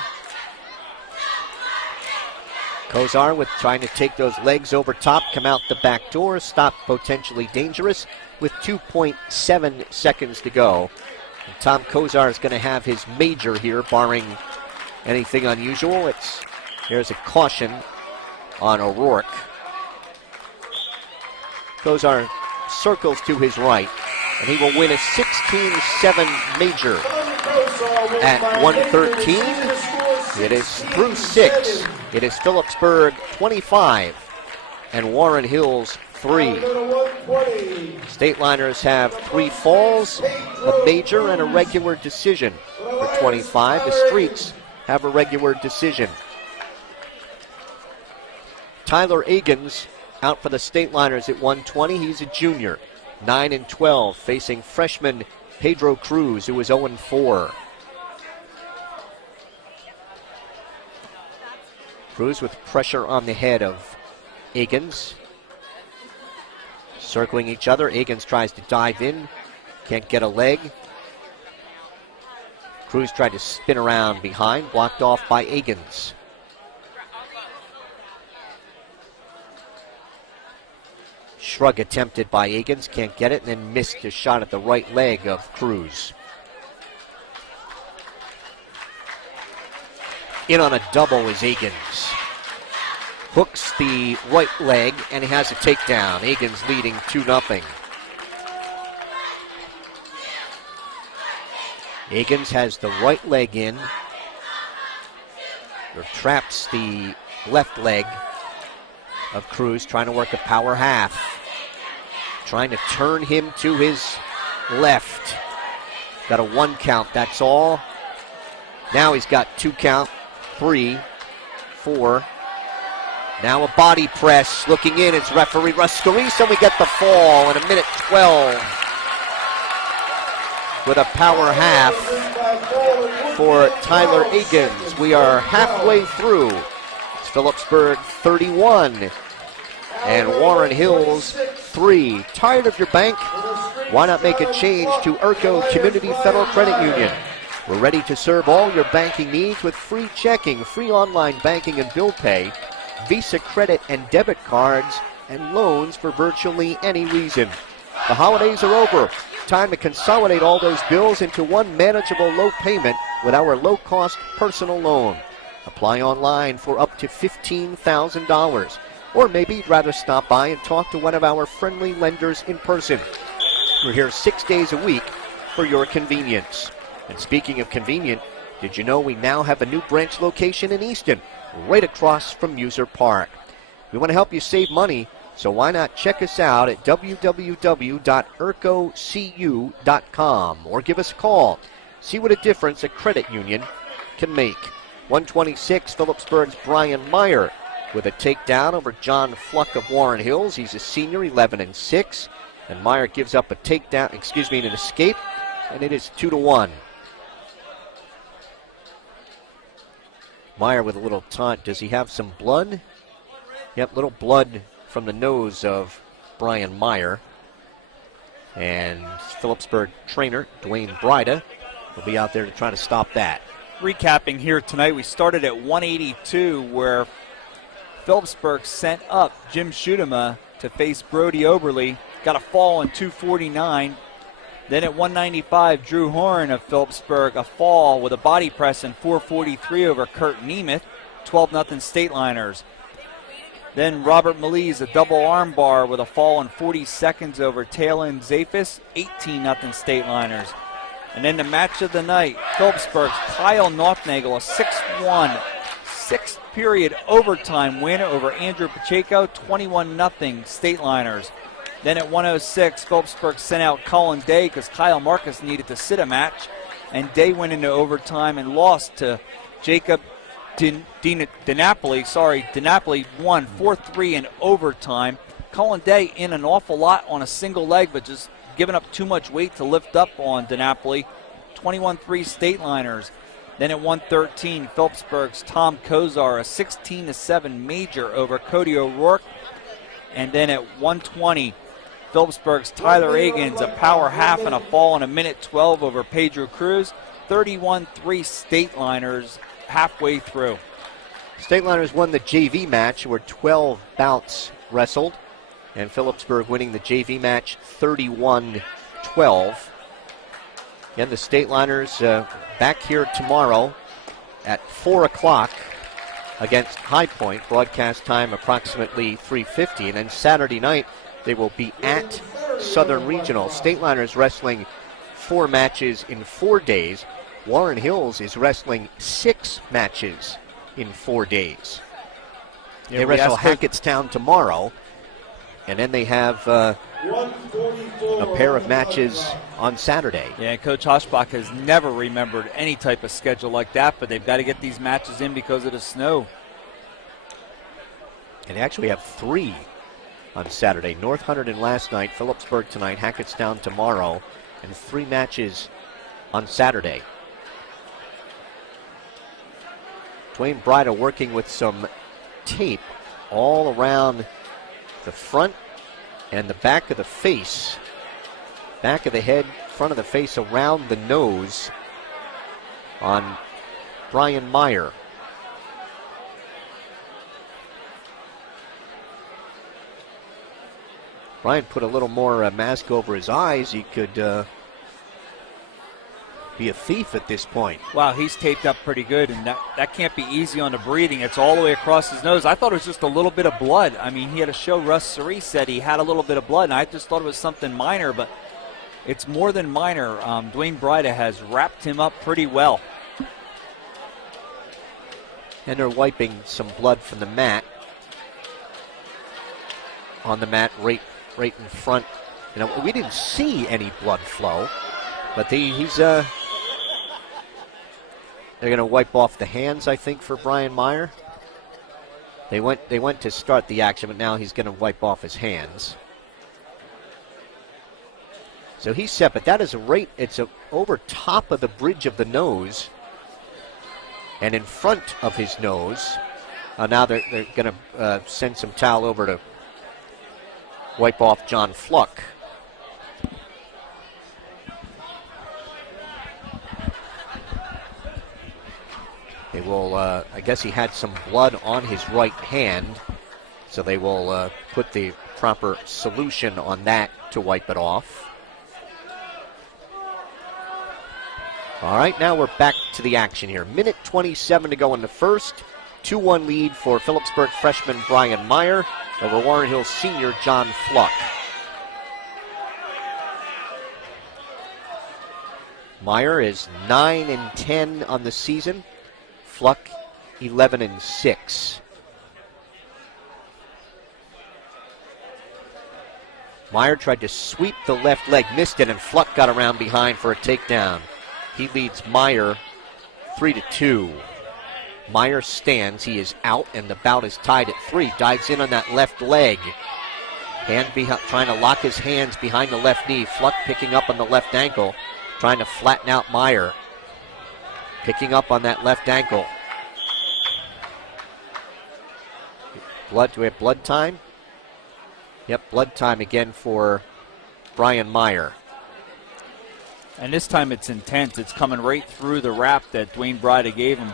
Kozar with trying to take those legs over top, come out the back door, stop potentially dangerous with 2.7 seconds to go. And Tom Kozar is going to have his major here, barring anything unusual. Here's a caution on O'Rourke. Kozar circles to his right, and he will win a 16-7 major at 113. It is through 6. It is Phillipsburg 25 and Warren Hills 3. Stateliners have 3 falls, a major, and a regular decision for 25. The Streets have a regular decision. Tyler Agins out for the Stateliners at 120. He's a junior, 9-12, facing freshman Pedro Cruz, who is 0-4. Cruz with pressure on the head of Agins. Circling each other. Agins tries to dive in. Can't get a leg. Cruz tried to spin around behind. Blocked off by Agins. Shrug attempted by Agins. Can't get it, and then missed a shot at the right leg of Cruz. In on a double is Agins. Hooks the right leg, and he has a takedown. Agins leading 2-0. Agins has the right leg in. Or traps the left leg of Cruz, trying to work a power half. Trying to turn him to his left. Got a 1 count, that's all. Now he's got 2 count. 3, 4. Now a body press. Looking in, it's referee Ruscalisa, and we get the fall in 1:12 with a power half for Tyler Agins. We are halfway through. It's Phillipsburg 31 and Warren Hills 3. Tired of your bank? Why not make a change to Urco Community Federal Credit Union? We're ready to serve all your banking needs with free checking, free online banking and bill pay, Visa credit and debit cards, and loans for virtually any reason. The holidays are over. Time to consolidate all those bills into one manageable low payment with our low-cost personal loan. Apply online for up to $15,000. Or maybe you'd rather stop by and talk to one of our friendly lenders in person. We're here 6 days a week for your convenience. And speaking of convenient, did you know we now have a new branch location in Easton, right across from Muser Park? We want to help you save money, so why not check us out at www.urcocu.com or give us a call. See what a difference a credit union can make. 126, Phillipsburg's Brian Meyer with a takedown over John Fluck of Warren Hills. He's a senior, 11-6, and Meyer gives up an escape, and it is 2-1. Meyer with a little taunt. Does he have some blood? Yep, little blood from the nose of Brian Meyer. And Phillipsburg trainer Dwayne Brida will be out there to try to stop that. Recapping here tonight, we started at 182 where Phillipsburg sent up Jim Schutema to face Brody Oberly. Got a fall in 249. Then at 195, Drew Horn of Phillipsburg, a fall with a body press in 443 over Kurt Nemeth, 12-0 Stateliners. Then Robert Maliz, a double arm bar with a fall in 40 seconds over Talon Zafis, 18-0 Stateliners. And then the match of the night, Phillipsburg's Kyle Nothnagel, a 6'1", sixth period overtime win over Andrew Pacheco, 21-0 Stateliners. Then at 1:06, Phillipsburg sent out Colin Day because Kyle Marcus needed to sit a match, and Day went into overtime and lost to Jacob DiNapoli. DiNapoli won 4-3 in overtime. Colin Day in an awful lot on a single leg, but just giving up too much weight to lift up on DiNapoli. 21-3 Stateliners. Then at 1:13, Phillipsburg's Tom Kozar, a 16-7 major over Cody O'Rourke. And then at 1:20, Phillipsburg's Tyler Agins, a power half and a fall in a minute 12 over Pedro Cruz. 31-3 Stateliners halfway through. Stateliners won the JV match, where 12 bouts wrestled, and Phillipsburg winning the JV match 31-12. Again, the Stateliners back here tomorrow at 4 o'clock against High Point. Broadcast time approximately 3:50. And then Saturday night, they will be at Southern Regional. Stateliners wrestling 4 matches in 4 days. Warren Hills is wrestling 6 matches in 4 days. They wrestle Hackettstown tomorrow, and then they have a pair of matches on Saturday. Yeah, Coach Hoschbach has never remembered any type of schedule like that, but they've got to get these matches in because of the snow. And they actually have 3 on Saturday. North Hunterdon last night, Phillipsburg tonight, Hackettstown tomorrow, and 3 matches on Saturday. Dwayne Bryda working with some tape all around the front and the back of the face, back of the head, front of the face, around the nose on Brian Meyer. Brian put a little more mask over his eyes. He could be a thief at this point. Wow, he's taped up pretty good, and that can't be easy on the breathing. It's all the way across his nose. I thought it was just a little bit of blood. I mean, he had a show. Russ Cerise said he had a little bit of blood, and I just thought it was something minor, but it's more than minor. Dwayne Bryda has wrapped him up pretty well. And they're wiping some blood from the mat. On the mat right in front. You know, we didn't see any blood flow, but they're going to wipe off the hands, I think, for Brian Meyer. They went to start the action, but now he's going to wipe off his hands. So he's set, but that is it's over top of the bridge of the nose and in front of his nose. Now they're going to send some towel over to wipe off John Fluck. They will, I guess he had some blood on his right hand, so they will put the proper solution on that to wipe it off. All right, now we're back to the action here. Minute 27 to go in the first. 2-1 lead for Phillipsburg freshman Brian Meyer over Warren Hills senior John Fluck. Meyer is 9-10 on the season. Fluck 11-6. Meyer tried to sweep the left leg, missed it, and Fluck got around behind for a takedown. He leads Meyer 3-2. Meyer stands, he is out, and the bout is tied at 3. Dives in on that left leg. Hand behind, trying to lock his hands behind the left knee. Fluck picking up on the left ankle, trying to flatten out Meyer. Picking up on that left ankle. Blood, do we have blood time? Yep, blood time again for Brian Meyer. And this time it's intense. It's coming right through the wrap that Dwayne Bryda gave him.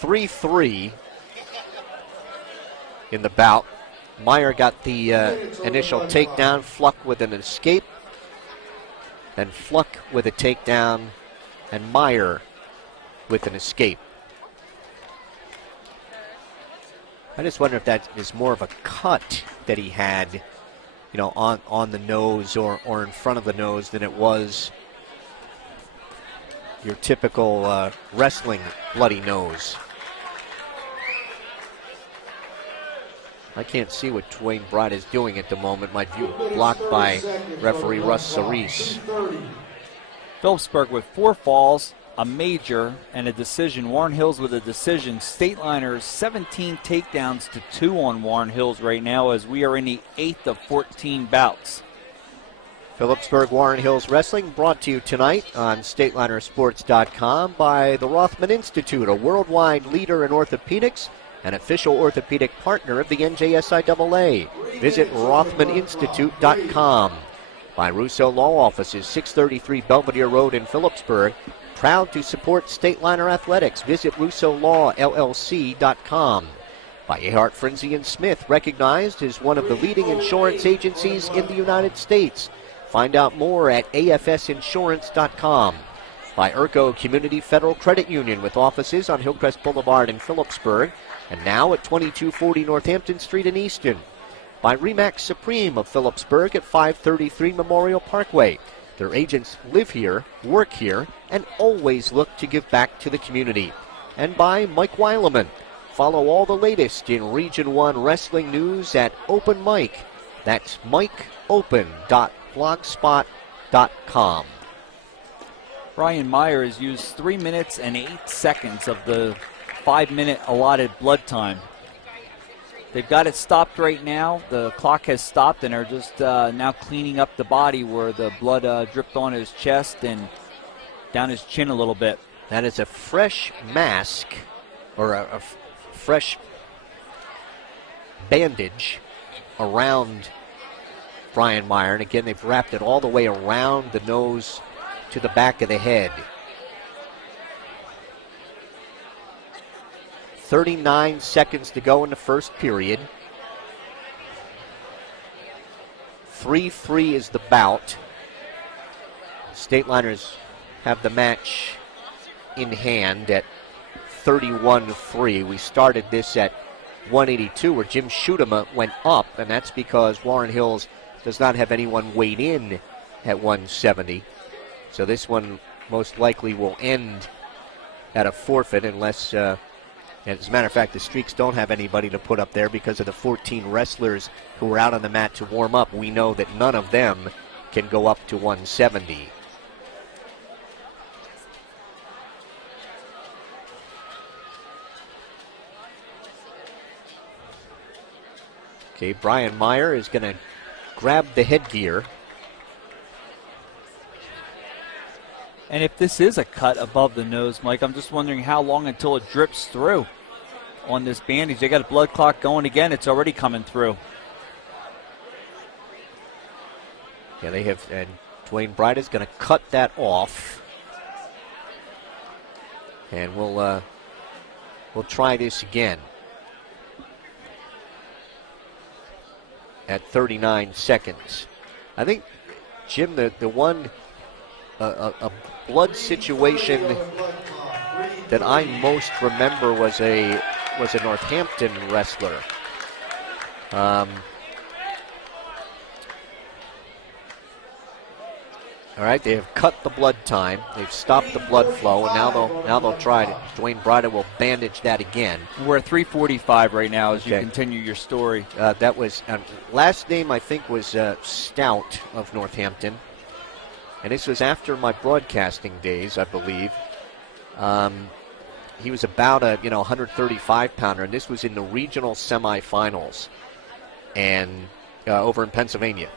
3-3 in the bout. Meyer got the initial takedown. Fluck with an escape. Then Fluck with a takedown, and Meyer with an escape. I just wonder if that is more of a cut that he had, you know, on the nose or in front of the nose than it was your typical wrestling bloody nose. I can't see what Dwayne Bright is doing at the moment. My view blocked by referee Russ Cerise. Phillipsburg with 4 falls, a major, and a decision. Warren Hills with a decision. State Liners 17 takedowns to 2 on Warren Hills right now as we are in the 8th of 14 bouts. Phillipsburg Warren Hills Wrestling brought to you tonight on StatelinerSports.com by the Rothman Institute, a worldwide leader in orthopedics, an official orthopedic partner of the NJSIAA. Visit RothmanInstitute.com. By Russo Law Offices, 633 Belvedere Road in Phillipsburg. Proud to support Stateliner Athletics. Visit RussoLawLLC.com. By Ahart Frenzy and Smith, recognized as one of the leading insurance agencies in the United States. Find out more at AFSinsurance.com. By Urco Community Federal Credit Union with offices on Hillcrest Boulevard in Phillipsburg and now at 2240 Northampton Street in Easton. By Remax Supreme of Phillipsburg at 533 Memorial Parkway. Their agents live here, work here, and always look to give back to the community. And by Mike Weileman. Follow all the latest in Region 1 wrestling news at Open Mike. That's mikeopen.blogspot.com. Brian Meyer has used 3 minutes and 8 seconds of the 5-minute allotted blood time. They've got it stopped right now. The clock has stopped, and are just now cleaning up the body where the blood dripped on his chest and down his chin a little bit. That is a fresh mask, or a fresh bandage around Brian Meyer. And again, they've wrapped it all the way around the nose to the back of the head. 39 seconds to go in the first period. 3-3 is the bout. Stateliners have the match in hand at 31-3. We started this at 182 where Jim Schutema went up, and that's because Warren Hills does not have anyone weighed in at 170. So this one most likely will end at a forfeit unless... as a matter of fact, the Streaks don't have anybody to put up there because of the 14 wrestlers who were out on the mat to warm up. We know that none of them can go up to 170. Okay, Brian Meyer is going to grab the headgear. And if this is a cut above the nose, Mike, I'm just wondering how long until it drips through on this bandage. They got a blood clot going again. It's already coming through. Yeah, they have, and Dwayne Bright is going to cut that off. And we'll try this again at 39 seconds. I think, Jim, the one a blood situation that I most remember was a Northampton wrestler. All right, they have cut the blood time. They've stopped the blood flow, and now they'll try it. Dwayne Bright will bandage that again. We're at 3:45 right now as you continue your story. That was last name I think was Stout of Northampton, and this was after my broadcasting days, I believe. He was about a 135 pounder, and this was in the regional semifinals, and over in Pennsylvania.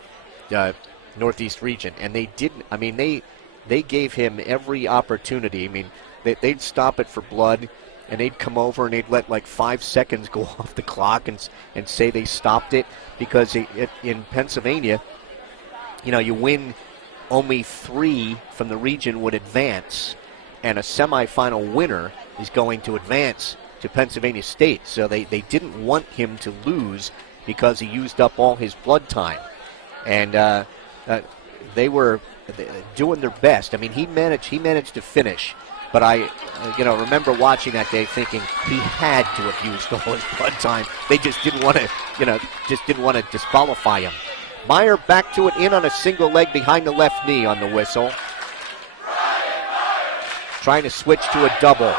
Northeast region, and they didn't. I mean, they gave him every opportunity. I mean, they'd stop it for blood, and they'd come over and they'd let like 5 seconds go off the clock and say they stopped it because in Pennsylvania, you win only 3 from the region would advance, and a semifinal winner is going to advance to Pennsylvania State. So they didn't want him to lose because he used up all his blood time, and. They were doing their best. I mean, he managed to finish, but I, remember watching that day thinking he had to have used all his blood time. They just didn't want to, disqualify him. Meyer back to it in on a single leg behind the left knee on the whistle. trying to switch to a double.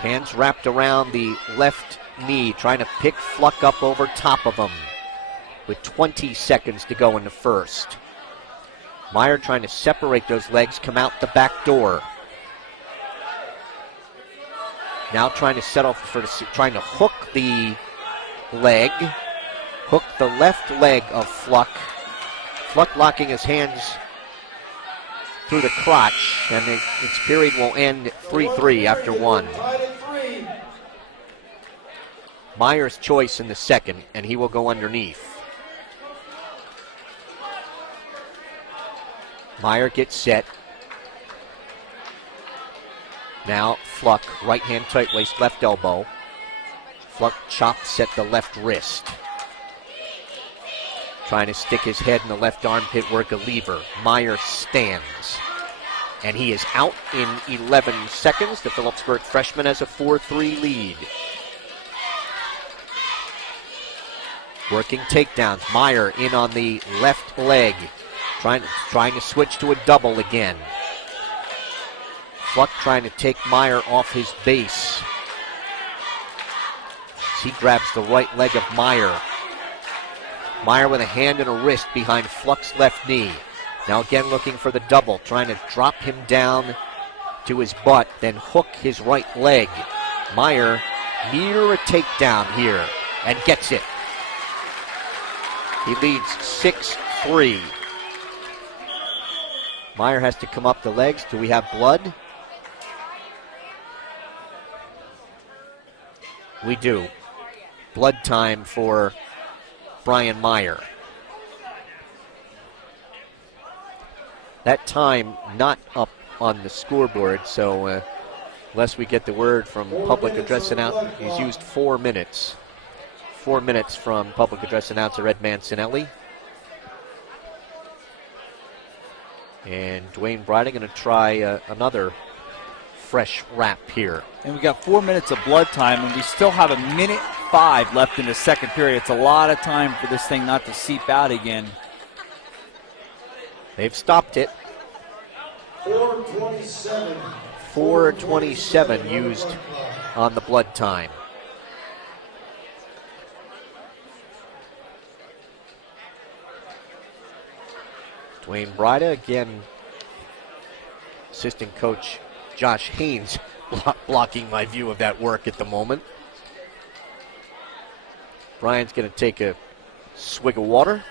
Hands wrapped around the left knee, trying to pick Fluck up over top of him with 20 seconds to go in the first. Meyer trying to separate those legs, come out the back door. Now trying to settle for trying to hook the leg, hook the left leg of Fluck. Fluck locking his hands through the crotch, and its period will end 3-3 after one. Meyer's choice in the second, and he will go underneath. Meyer gets set. Now Fluck, right hand tight waist, left elbow. Fluck chops at the left wrist. Trying to stick his head in the left armpit, work a lever. Meyer stands. And he is out in 11 seconds. The Phillipsburg freshman has a 4-3 lead. Working takedowns. Meyer in on the left leg. Trying to switch to a double again. Fluck trying to take Meyer off his base. He grabs the right leg of Meyer. Meyer with a hand and a wrist behind Fluck's left knee. Now again looking for the double, trying to drop him down to his butt, then hook his right leg. Meyer near a takedown here and gets it. He leads 6-3. Meyer has to come up the legs. Do we have blood? We do. Blood time for Brian Meyer. That time not up on the scoreboard, so unless we get the word from public address announcer, he's used 4 minutes. 4 minutes from public address announcer Ed Mancinelli. And Dwayne Bryden going to try another fresh wrap here. And we got 4 minutes of blood time, and we still have 1:05 left in the second period. It's a lot of time for this thing not to seep out again. They've stopped it. 4:27. 4:27 used on the blood time. Dwayne Bryda, again, assistant coach Josh Haynes blocking my view of that work at the moment. Brian's going to take a swig of water.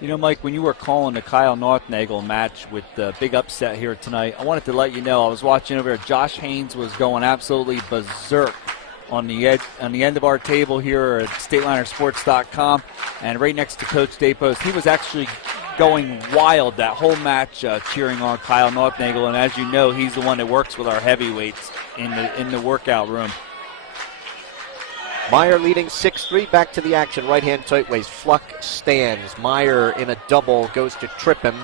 You know, Mike, when you were calling the Kyle Northnagel match with the big upset here tonight, I wanted to let you know I was watching over here. Josh Haynes was going absolutely berserk on the end of our table here at StatelinerSports.com, and right next to Coach Dapos, he was actually going wild that whole match, cheering on Kyle Northnagel. And as you know, he's the one that works with our heavyweights in the workout room. Meyer leading 6-3, back to the action. Right hand tight waist. Fluck stands. Meyer in a double goes to trip him.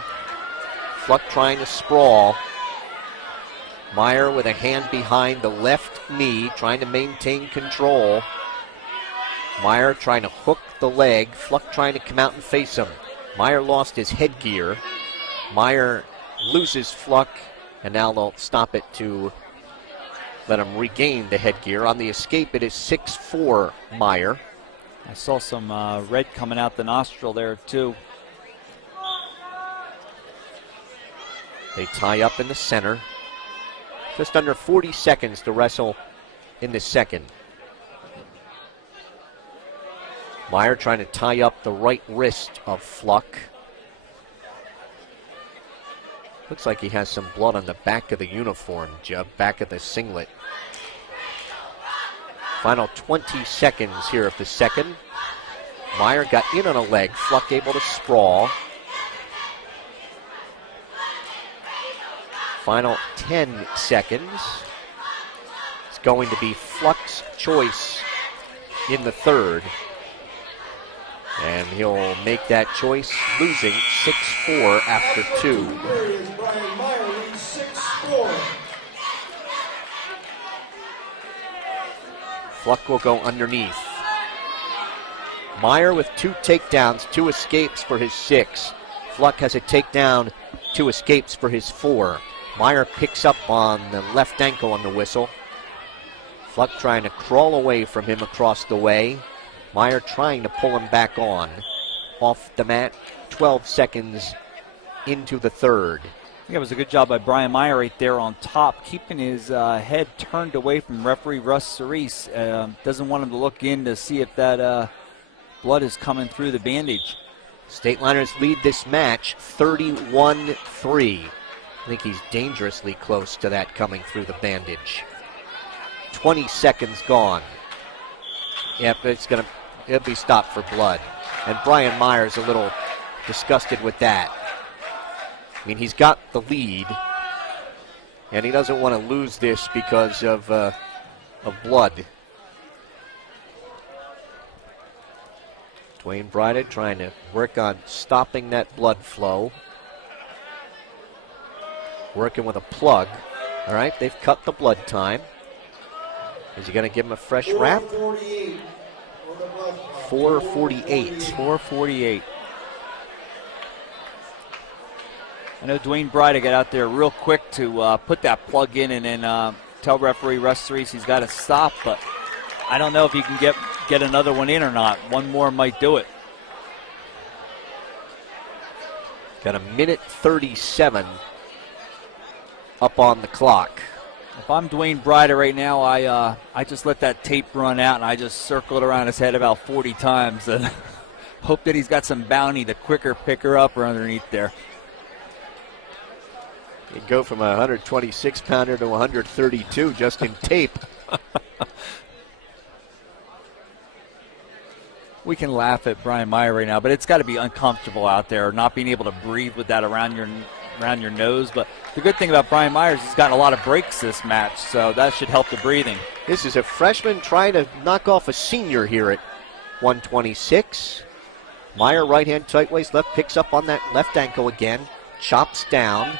Fluck trying to sprawl. Meyer with a hand behind the left knee, trying to maintain control. Meyer trying to hook the leg. Fluck trying to come out and face him. Meyer lost his headgear. Meyer loses Fluck, and now they'll stop it to let him regain the headgear. On the escape, it is 6-4 Meyer. I saw some red coming out the nostril there, too. They tie up in the center. Just under 40 seconds to wrestle in the second. Meyer trying to tie up the right wrist of Fluck. Looks like he has some blood on the back of the uniform, Jeb, back of the singlet. Final 20 seconds here of the second. Meyer got in on a leg. Fluck able to sprawl. Final 10 seconds. It's going to be Fluck's choice in the third. And he'll make that choice, losing 6-4 after 2. Brian Meyer leads 6-4. Fluck will go underneath. Meyer with 2 takedowns, 2 escapes for his 6. Fluck has a takedown, 2 escapes for his 4. Meyer picks up on the left ankle on the whistle. Fluck trying to crawl away from him across the way. Meyer trying to pull him back on. Off the mat, 12 seconds into the third. I think it was a good job by Brian Meyer right there on top, keeping his head turned away from referee Russ Cerise. Doesn't want him to look in to see if that blood is coming through the bandage. Stateliners lead this match 31-3. I think he's dangerously close to that coming through the bandage. 20 seconds gone. Yep, it'll be stopped for blood. And Brian Meyer's a little disgusted with that. I mean, he's got the lead, and he doesn't want to lose this because of blood. Dwayne Bryden trying to work on stopping that blood flow. Working with a plug. All right, they've cut the blood time. Is he going to give him a fresh wrap? 4:48. 4:48. I know Dwayne Bryden got out there real quick to put that plug in and then tell referee Russ Cerise he's got to stop, but I don't know if he can get another one in or not. One more might do it. Got a minute 37 up on the clock. If I'm Dwayne Bryden right now, I just let that tape run out and I just circle it around his head about 40 times and hope that he's got some bounty to quicker pick her up or underneath there. You go from a 126-pounder to 132 just in tape. We can laugh at Brian Meyer right now, but it's got to be uncomfortable out there, not being able to breathe with that around your nose. But the good thing about Brian Meyer is he's gotten a lot of breaks this match, so that should help the breathing. This is a freshman trying to knock off a senior here at 126. Meyer, right-hand tight waist, left, picks up on that left ankle again, chops down,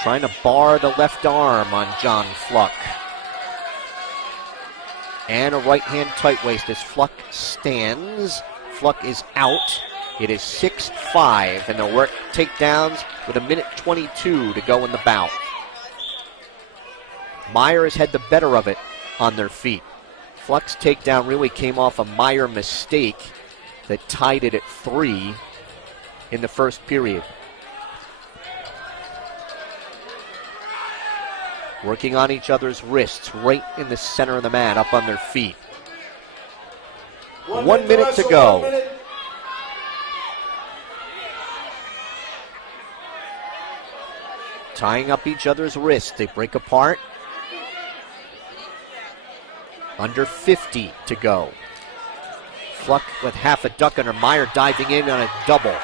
trying to bar the left arm on John Fluck. And a right-hand tight waist as Fluck stands. Fluck is out. It is 6-5, and they'll work takedowns with a minute 22 to go in the bout. Meyer has had the better of it on their feet. Fluck's takedown really came off a Meyer mistake that tied it at 3 in the first period. Working on each other's wrists right in the center of the mat, up on their feet. 1 minute to go. Tying up each other's wrists. They break apart. Under 50 to go. Fluck with half a duck under. Meyer diving in on a double.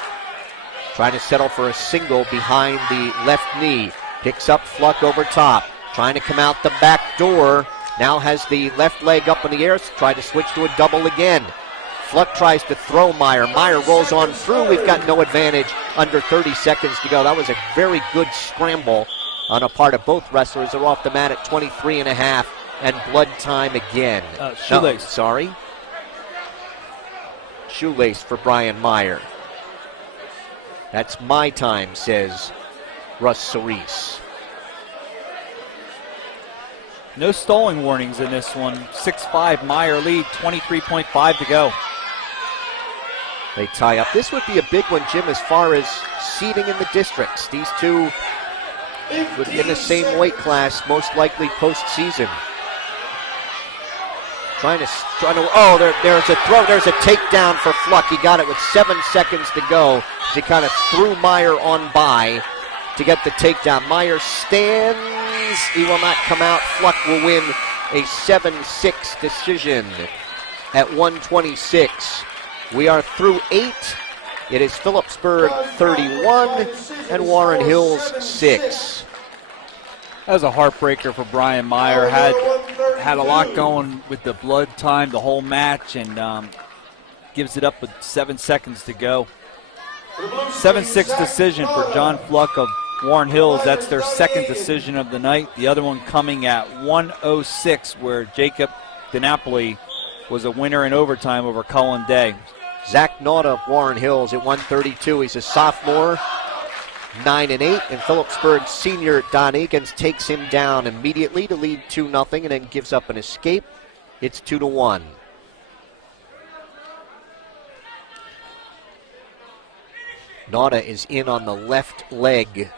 Trying to settle for a single behind the left knee. Picks up Fluck over top. Trying to come out the back door. Now has the left leg up in the air. Tried to switch to a double again. Fluck tries to throw Meyer. Meyer rolls on through. We've got no advantage. Under 30 seconds to go. That was a very good scramble on a part of both wrestlers. They're off the mat at 23 and a half. And blood time again. Shoelace. No, sorry. Shoelace for Brian Meyer. That's my time, says Russ Cerise. No stalling warnings in this one. 6-5 Meyer lead, 23.5 to go. They tie up. This would be a big one, Jim, as far as seeding in the districts. These two would be in the same weight class, most likely postseason. There's a throw. There's a takedown for Fluck. He got it with 7 seconds to go. He kind of threw Meyer on by to get the takedown. Meyer stands. He will not come out. Fluck will win a 7-6 decision at 126. We are through 8. It is Phillipsburg 31 and Warren Hills 6. That was a heartbreaker for Brian Meyer. Had a lot going with the blood time the whole match, and gives it up with 7 seconds to go. 7-6 decision for John Fluck of Warren Hills. That's their second decision of the night. The other one coming at 1:06, where Jacob DiNapoli was a winner in overtime over Cullen Day. Zach Nauta of Warren Hills at 132. He's a sophomore, 9-8, and Phillipsburg senior Don Eakins takes him down immediately to lead 2-0 and then gives up an escape. It's 2-1. Nauta is in on the left leg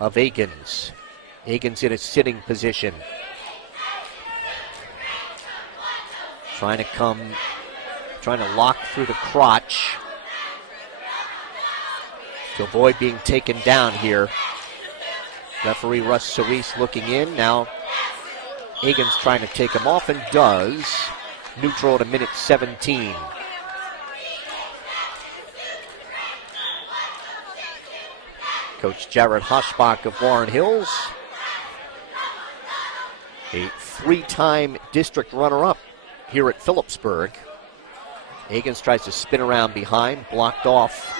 of Eakins. Eakins in a sitting position. Trying to lock through the crotch to avoid being taken down here. Referee Russ Cerise looking in. Now Eakins trying to take him off and does. Neutral at a minute 17. Coach Jared Hoschbach of Warren Hills, a 3-time district runner-up here at Phillipsburg. Eakins tries to spin around behind, blocked off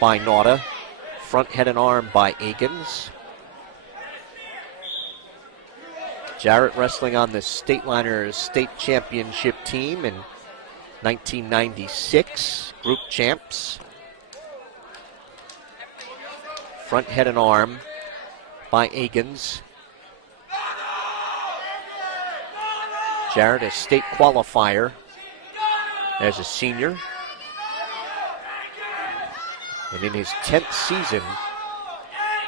by Nauta. Front head and arm by Eakins. Jarrett wrestling on the Stateliners state championship team in 1996, group champs. Front head and arm by Eakins. Jarrett, a state qualifier as a senior. And in his 10th season,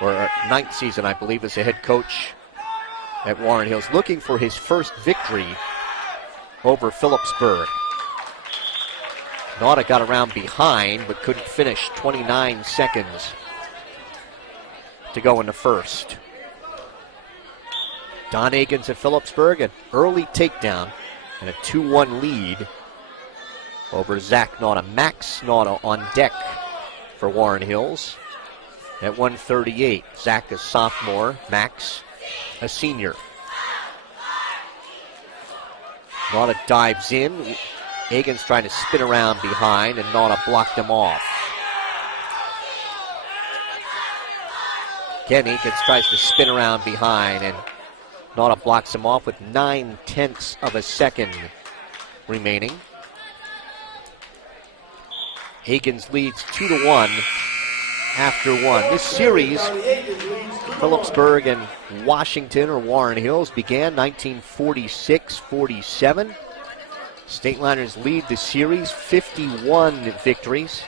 or 9th season, I believe, as a head coach at Warren Hills, looking for his first victory over Phillipsburg. Nauta got around behind, but couldn't finish. 29 seconds to go in the first. Don Eakins at Phillipsburg, an early takedown and a 2-1 lead over Zach Nauta. Max Nauta on deck for Warren Hills at 138. Zach a sophomore, Max a senior. Nauta dives in. Eakins trying to spin around behind, and Nauta blocked him off. Again, Eakins tries to spin around behind, and Nauta blocks him off with 9/10 of a second remaining. Eakins leads 2-1 after one. This series, Phillipsburg and Washington or Warren Hills, began 1946-47. Stateliners lead the series 51 victories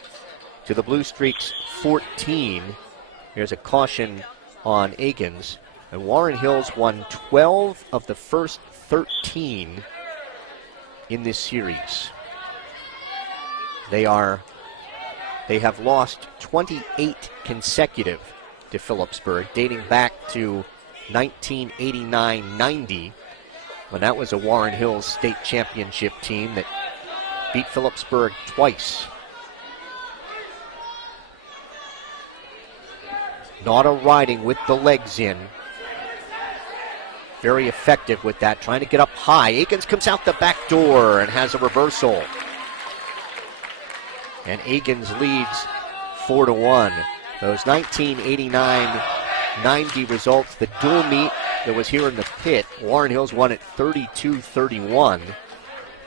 to the Blue Streaks 14. Here's a caution on Eakins. And Warren Hills won 12 of the first 13 in this series. They have lost 28 consecutive to Phillipsburg, dating back to 1989-90, when that was a Warren Hills state championship team that beat Phillipsburg twice. Nauta riding with the legs in. Very effective with that, trying to get up high. Eakins comes out the back door and has a reversal. And Eakins leads 4-1. Those 1989-90 results, the dual meet that was here in the pit, Warren Hills won it 32-31.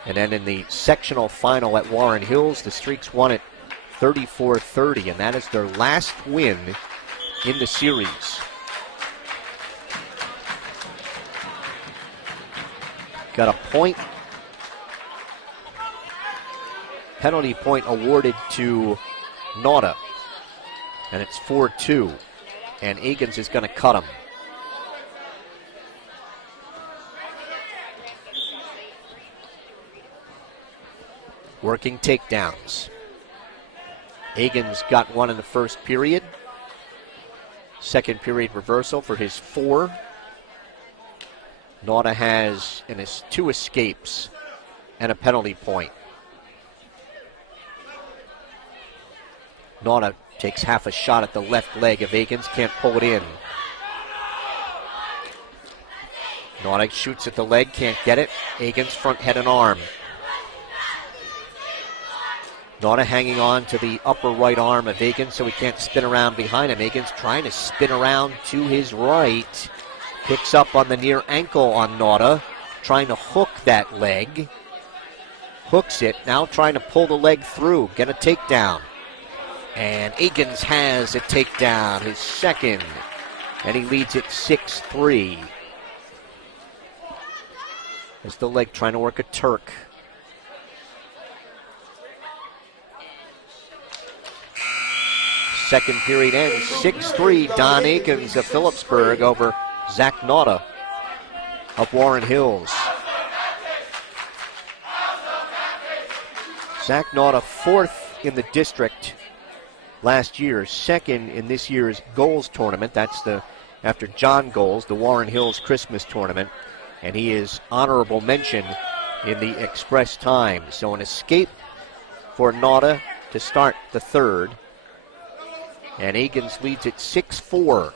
And then in the sectional final at Warren Hills, the Streaks won it 34-30. And that is their last win in the series. Got a point. Penalty point awarded to Nauta. And it's 4-2. And Eakins is going to cut him. Working takedowns. Eakins got one in the first period. Second period reversal for his 4. Nauta has 2 escapes and a penalty point. Nauta takes half a shot at the left leg of Eakins, can't pull it in. Nauta shoots at the leg, can't get it. Eakins front head and arm. Nauta hanging on to the upper right arm of Eakins so he can't spin around behind him. Eakins trying to spin around to his right. Picks up on the near ankle on Nauta, trying to hook that leg. hooks it, now trying to pull the leg through, get a takedown. And Agins has a takedown, his second, and he leads it 6-3. As the leg trying to work a Turk. Second period ends 6-3. Don Akins of Phillipsburg over Zach Nauta of Warren Hills. Zach Nauta, fourth in the district last year, second in this year's goals tournament. That's after John Goals, the Warren Hills Christmas tournament. And he is honorable mention in the express time. So an escape for Nauta to start the third. And Agins leads it 6-4.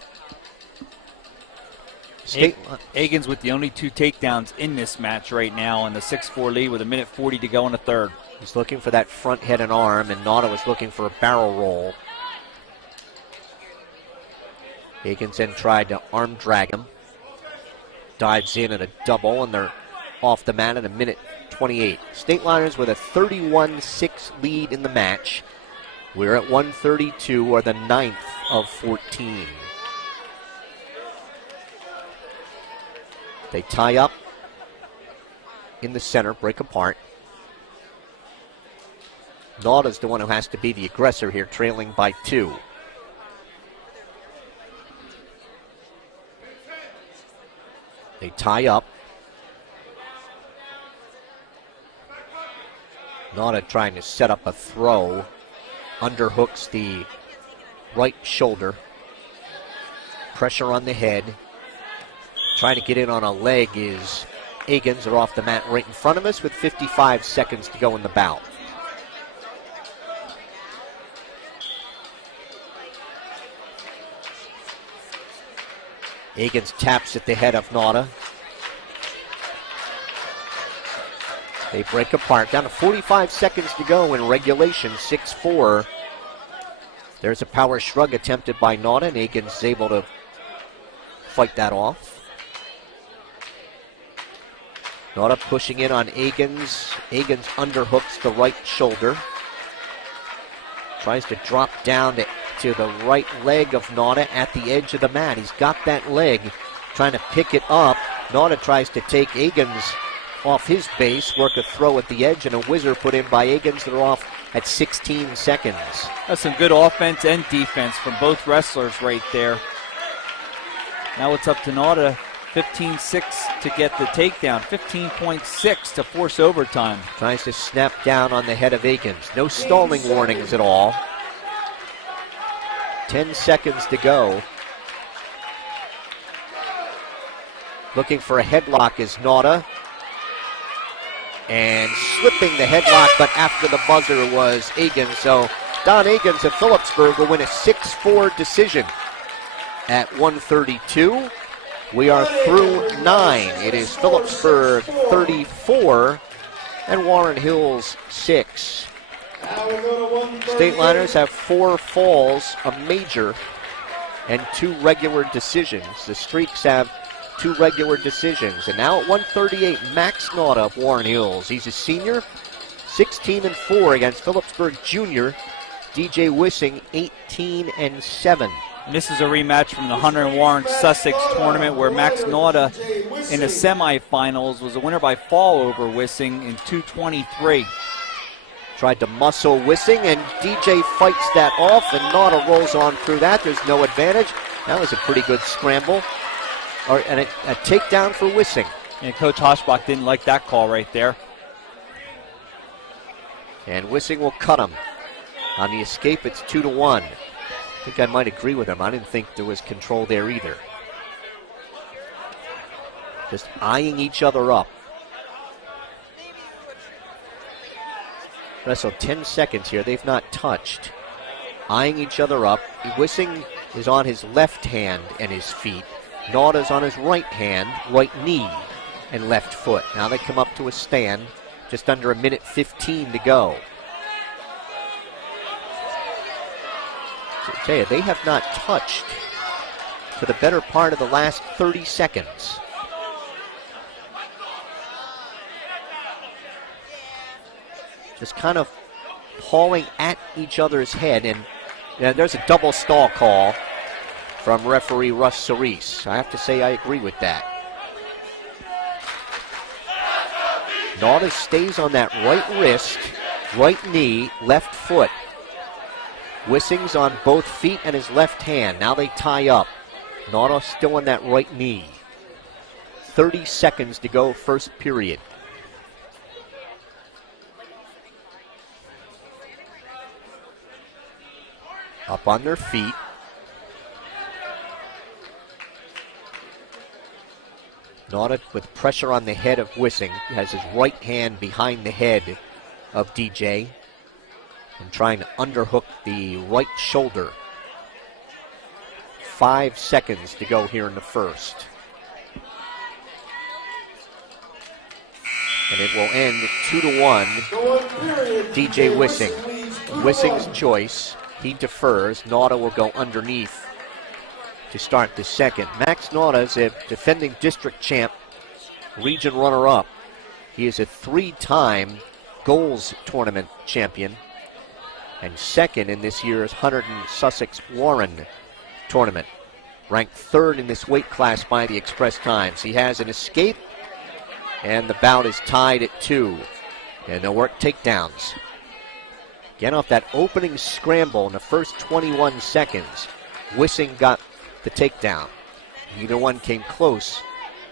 Agins with the only 2 takedowns in this match right now, and the 6-4 lead with 1:40 to go in the third. He's looking for that front head and arm, and Nauta was looking for a barrel roll. Agins then tried to arm drag him. Dives in at a double, and they're off the mat at 1:28. Stateliners with a 31-6 lead in the match. We're at 132, or the 9th of 14. They tie up in the center, break apart. Nauta's the one who has to be the aggressor here, trailing by 2. They tie up. Nauta trying to set up a throw. Underhooks the right shoulder. Pressure on the head. Trying to get in on a leg is Agins. Are off the mat right in front of us with 55 seconds to go in the bout. Agins taps at the head of Nauta. They break apart. Down to 45 seconds to go in regulation, 6-4. There's a power shrug attempted by Nauta, and Agins is able to fight that off. Nauta pushing in on Agins. Agins underhooks the right shoulder. Tries to drop down to the right leg of Nauta at the edge of the mat. He's got that leg, trying to pick it up. Nauta tries to take Agins off his base, work a throw at the edge, and a whizzer put in by Agins. They're off at 16 seconds. That's some good offense and defense from both wrestlers right there. Now it's up to Nauta, 15-6 to get the takedown, 15.6 to force overtime. Tries to snap down on the head of Agins. No stalling warnings at all. 10 seconds to go. Looking for a headlock is Nauta. And slipping the headlock, but after the buzzer was Agins. So Don Agins of Phillipsburg will win a 6-4 decision at 132. We are through 9. It is Phillipsburg 34 and Warren Hills 6. Stateliners have 4 falls, a major, and 2 regular decisions. The Streaks have 2 regular decisions. And now at 138, Max Nauta of Warren Hills. He's a senior, 16-4 against Phillipsburg Junior, DJ Wissing, 18-7. And this is a rematch from the Hunter and Warren Sussex tournament where Max Nauta in the semifinals was a winner by fall over Wissing in 2:23. Tried to muscle Wissing, and DJ fights that off, and Nauta rolls on through that. There's no advantage. That was a pretty good scramble. And a takedown for Wissing. And Coach Hoschbach didn't like that call right there. And Wissing will cut him. On the escape, it's 2-1. I think I might agree with him. I didn't think there was control there either. Just eyeing each other up. Wrestled 10 seconds here. They've not touched. Eyeing each other up. Wissing is on his left hand and his feet. Nauta's on his right hand, right knee, and left foot. Now they come up to a stand. Just under 1:15 to go. So I tell you, they have not touched for the better part of the last 30 seconds. just kind of hauling at each other's head. And there's a double stall call from referee Russ Cerise. I have to say I agree with that. Nauta stays on that right wrist, right knee, left foot. Wissing's on both feet and his left hand. Now they tie up. Nauta still on that right knee. 30 seconds to go, first period. Up on their feet. Nauta with pressure on the head of Wissing. He has his right hand behind the head of DJ and trying to underhook the right shoulder. 5 seconds to go here in the first. And it will end 2-1. DJ Wissing. Wissing's choice. He defers. Nauta will go underneath to start the second. Max Nauta is a defending district champ, region runner-up. He is a 3-time goals tournament champion and second in this year's Hunterdon Sussex Warren tournament. Ranked third in this weight class by the Express Times. He has an escape, and the bout is tied at 2. And they'll work takedowns. Again, off that opening scramble in the first 21 seconds, Wissing got the takedown. Neither one came close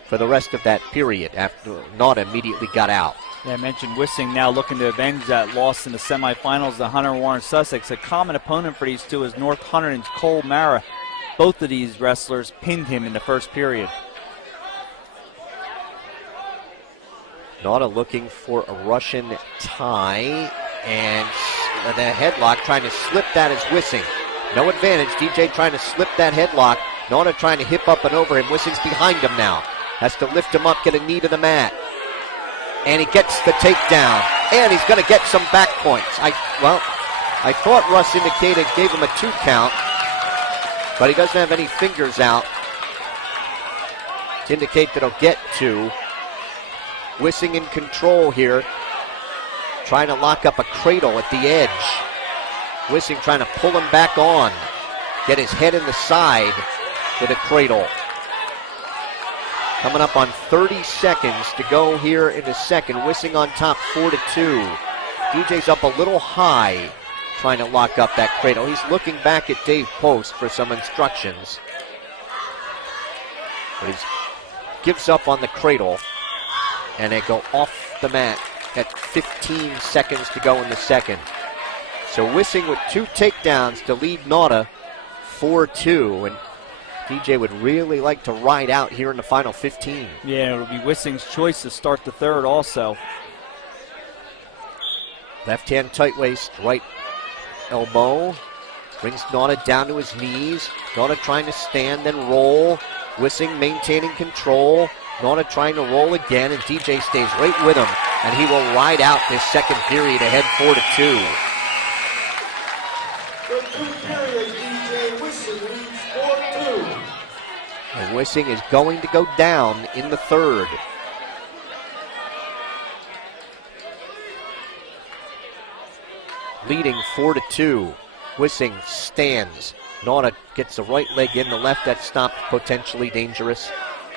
for the rest of that period after Nauta immediately got out. Yeah, I mentioned Wissing now looking to avenge that loss in the semifinals to Hunter Warren Sussex. A common opponent for these two is North Hunterdon's Cole Mara. Both of these wrestlers pinned him in the first period. Nauta looking for a Russian tie, and the headlock, trying to slip that is Wissing. No advantage. DJ trying to slip that headlock. Nauta trying to hip up and over him. Wissing's behind him now. Has to lift him up, get a knee to the mat. And he gets the takedown. And he's going to get some back points. I thought Russ indicated, gave him a 2 count. But he doesn't have any fingers out to indicate that he'll get 2. Wissing in control here. Trying to lock up a cradle at the edge. Wissing trying to pull him back on. Get his head in the side with a cradle. Coming up on 30 seconds to go here in the second. Wissing on top 4-2. DJ's up a little high trying to lock up that cradle. He's looking back at Dave Post for some instructions. But he gives up on the cradle. And they go off the mat at 15 seconds to go in the second. So Wissing with 2 takedowns to lead Nauta 4-2. And DJ would really like to ride out here in the final 15. Yeah, it'll be Wissing's choice to start the third also. Left hand tight waist, right elbow. Brings Nauta down to his knees. Nauta trying to stand, then roll. Wissing maintaining control. Nauta trying to roll again, and DJ stays right with him. And he will ride out this second period ahead 4-2. And Wissing is going to go down in the third. Leading 4-2. Wissing stands. Nauta gets the right leg in, the left that stopped, potentially dangerous.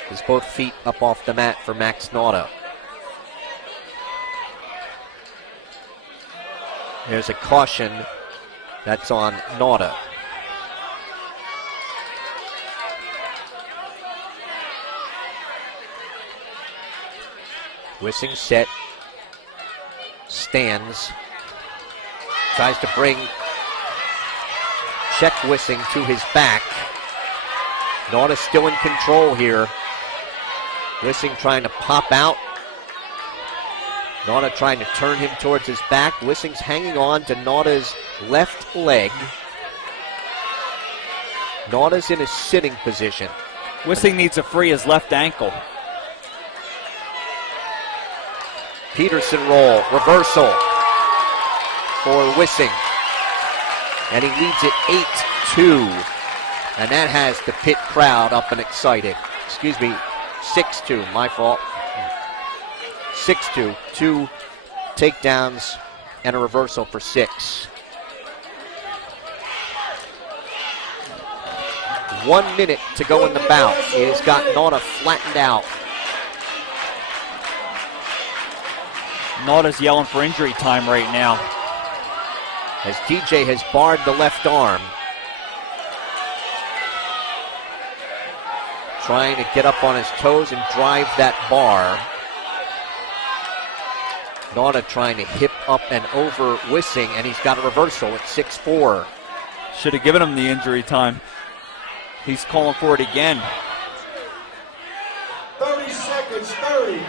His both feet up off the mat for Max Nauta. There's a caution. That's on Nauta. Wissing set. Stands. Tries to bring check Wissing to his back. Nauta still in control here. Wissing trying to pop out. Nauta trying to turn him towards his back. Wissing's hanging on to Nauta's left leg. Nauta's in a sitting position. Wissing needs to free his left ankle. Peterson roll, reversal for Wissing. And he leads it 8-2. And that has the pit crowd up and excited. 6-2, my fault. 6-2, 2 takedowns and a reversal for 6. 1 minute to go in the bout. He's got Nauta flattened out. Nauta's yelling for injury time right now. As DJ has barred the left arm. Trying to get up on his toes and drive that bar. Nauta trying to hip up and over Wissing, and he's got a reversal at 6-4. Should have given him the injury time. He's calling for it again. 30 seconds, 30.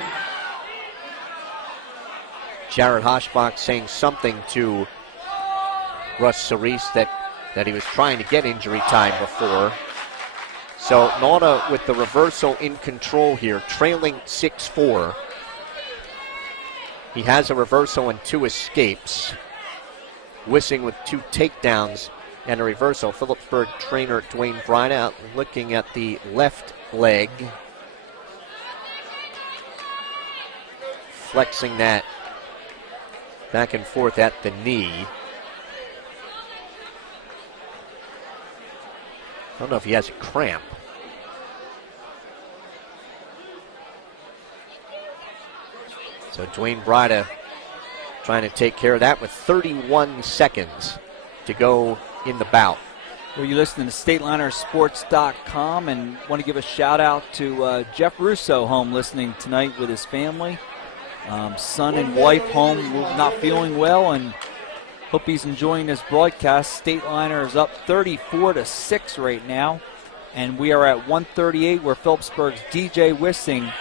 Jared Hoshbach saying something to Russ Cerise that he was trying to get injury time before. So Nauta with the reversal in control here, trailing 6-4. He has a reversal and 2 escapes. Wissing with 2 takedowns and a reversal. Phillipsburg trainer Dwayne Bryant out looking at the left leg. Flexing that back and forth at the knee. I don't know if he has a cramp. So Dwayne Bryant trying to take care of that with 31 seconds to go in the bout. Well, you're listening to StatelinerSports.com, and want to give a shout out to Jeff Russo home listening tonight with his family. Son and wife home not feeling well, and hope he's enjoying this broadcast. Stateliner is up 34-6 right now, and we are at 138 where Phillipsburg's DJ Wissing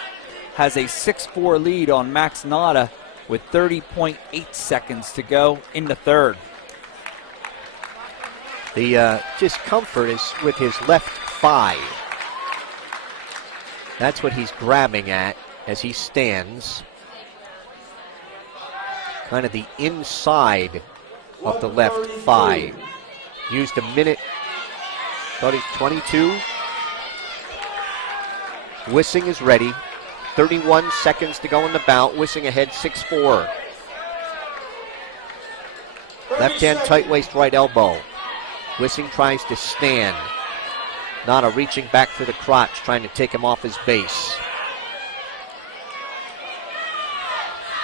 has a 6-4 lead on Max Nauta with 30.8 seconds to go in the third. The discomfort is with his left thigh. That's what he's grabbing at as he stands. Kind of the inside of the left thigh. Used a minute, 22. Wissing is ready. 31 seconds to go in the bout. Wissing ahead 6-4. Left hand tight waist right elbow. Wissing tries to stand. Nauta reaching back for the crotch, trying to take him off his base.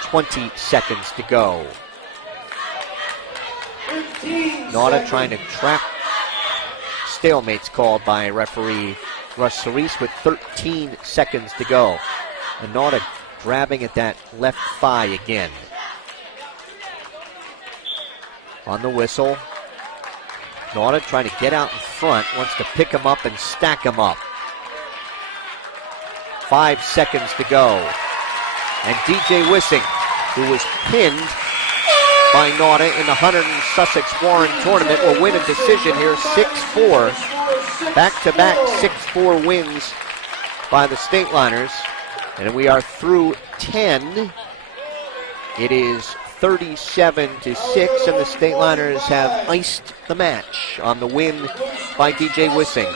20 seconds to go. Nauta trying to trap. Stalemate's called by referee Russ Cerise with 13 seconds to go. And Nauta grabbing at that left thigh again. On the whistle. Nauta trying to get out in front, wants to pick him up and stack him up. 5 seconds to go. And DJ Wissing, who was pinned by Nauta in the Hunter and Sussex Warren tournament, will win a decision here, 6-4. Back-to-back 6-4 wins by the Stateliners. And we are through 10. It is 37-6, and the Stateliners have iced the match on the win by DJ Wissing.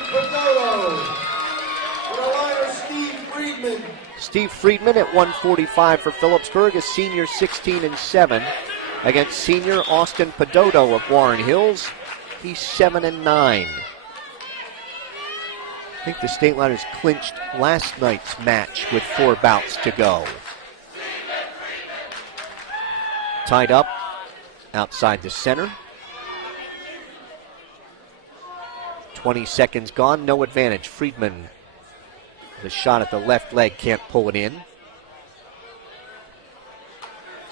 Steve Friedman at 145 for Phillipsburg, a senior 16-7 against senior Austin Pedoto of Warren Hills. He's 7-9. I think the Stateliners clinched last night's match with 4 bouts to go. Tied up outside the center. 20 seconds gone, no advantage. Friedman, the shot at the left leg, can't pull it in.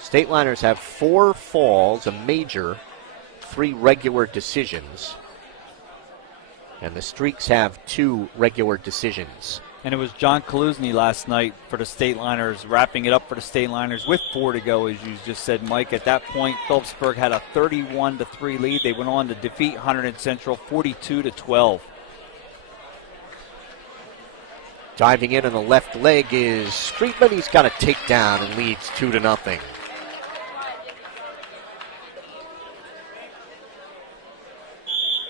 Stateliners have 4 falls, a major, 3 regular decisions. And the Streaks have 2 regular decisions. And it was John Kaluzny last night for the Stateliners, wrapping it up for the Stateliners with 4 to go, as you just said, Mike. At that point, Phillipsburg had a 31-3 lead. They went on to defeat Hunter and Central 42-12. Diving in on the left leg is Friedman. He's got a takedown and leads 2-0.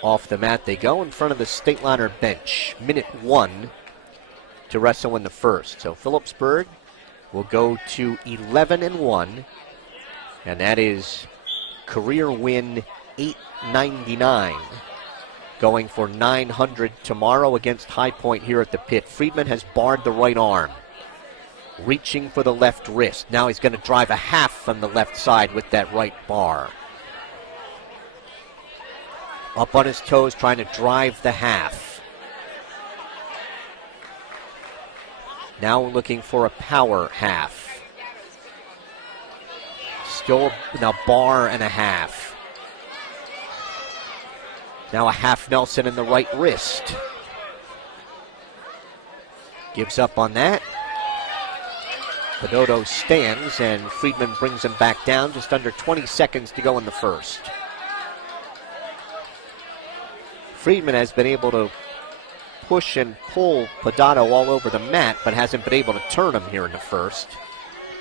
Off the mat they go in front of the Stateliner bench. Minute 1 to wrestle in the first. So Phillipsburg will go to 11-1, and that is career win 899. Going for 900 tomorrow against High Point here at the pit. Friedman has barred the right arm. Reaching for the left wrist. Now he's going to drive a half from the left side with that right bar. Up on his toes, trying to drive the half. Now looking for a power half. Still now bar and a half. Now a half Nelson in the right wrist. Gives up on that. Pedoto stands, and Friedman brings him back down. Just under 20 seconds to go in the first. Friedman has been able to push and pull Pedoto all over the mat, but hasn't been able to turn him here in the first.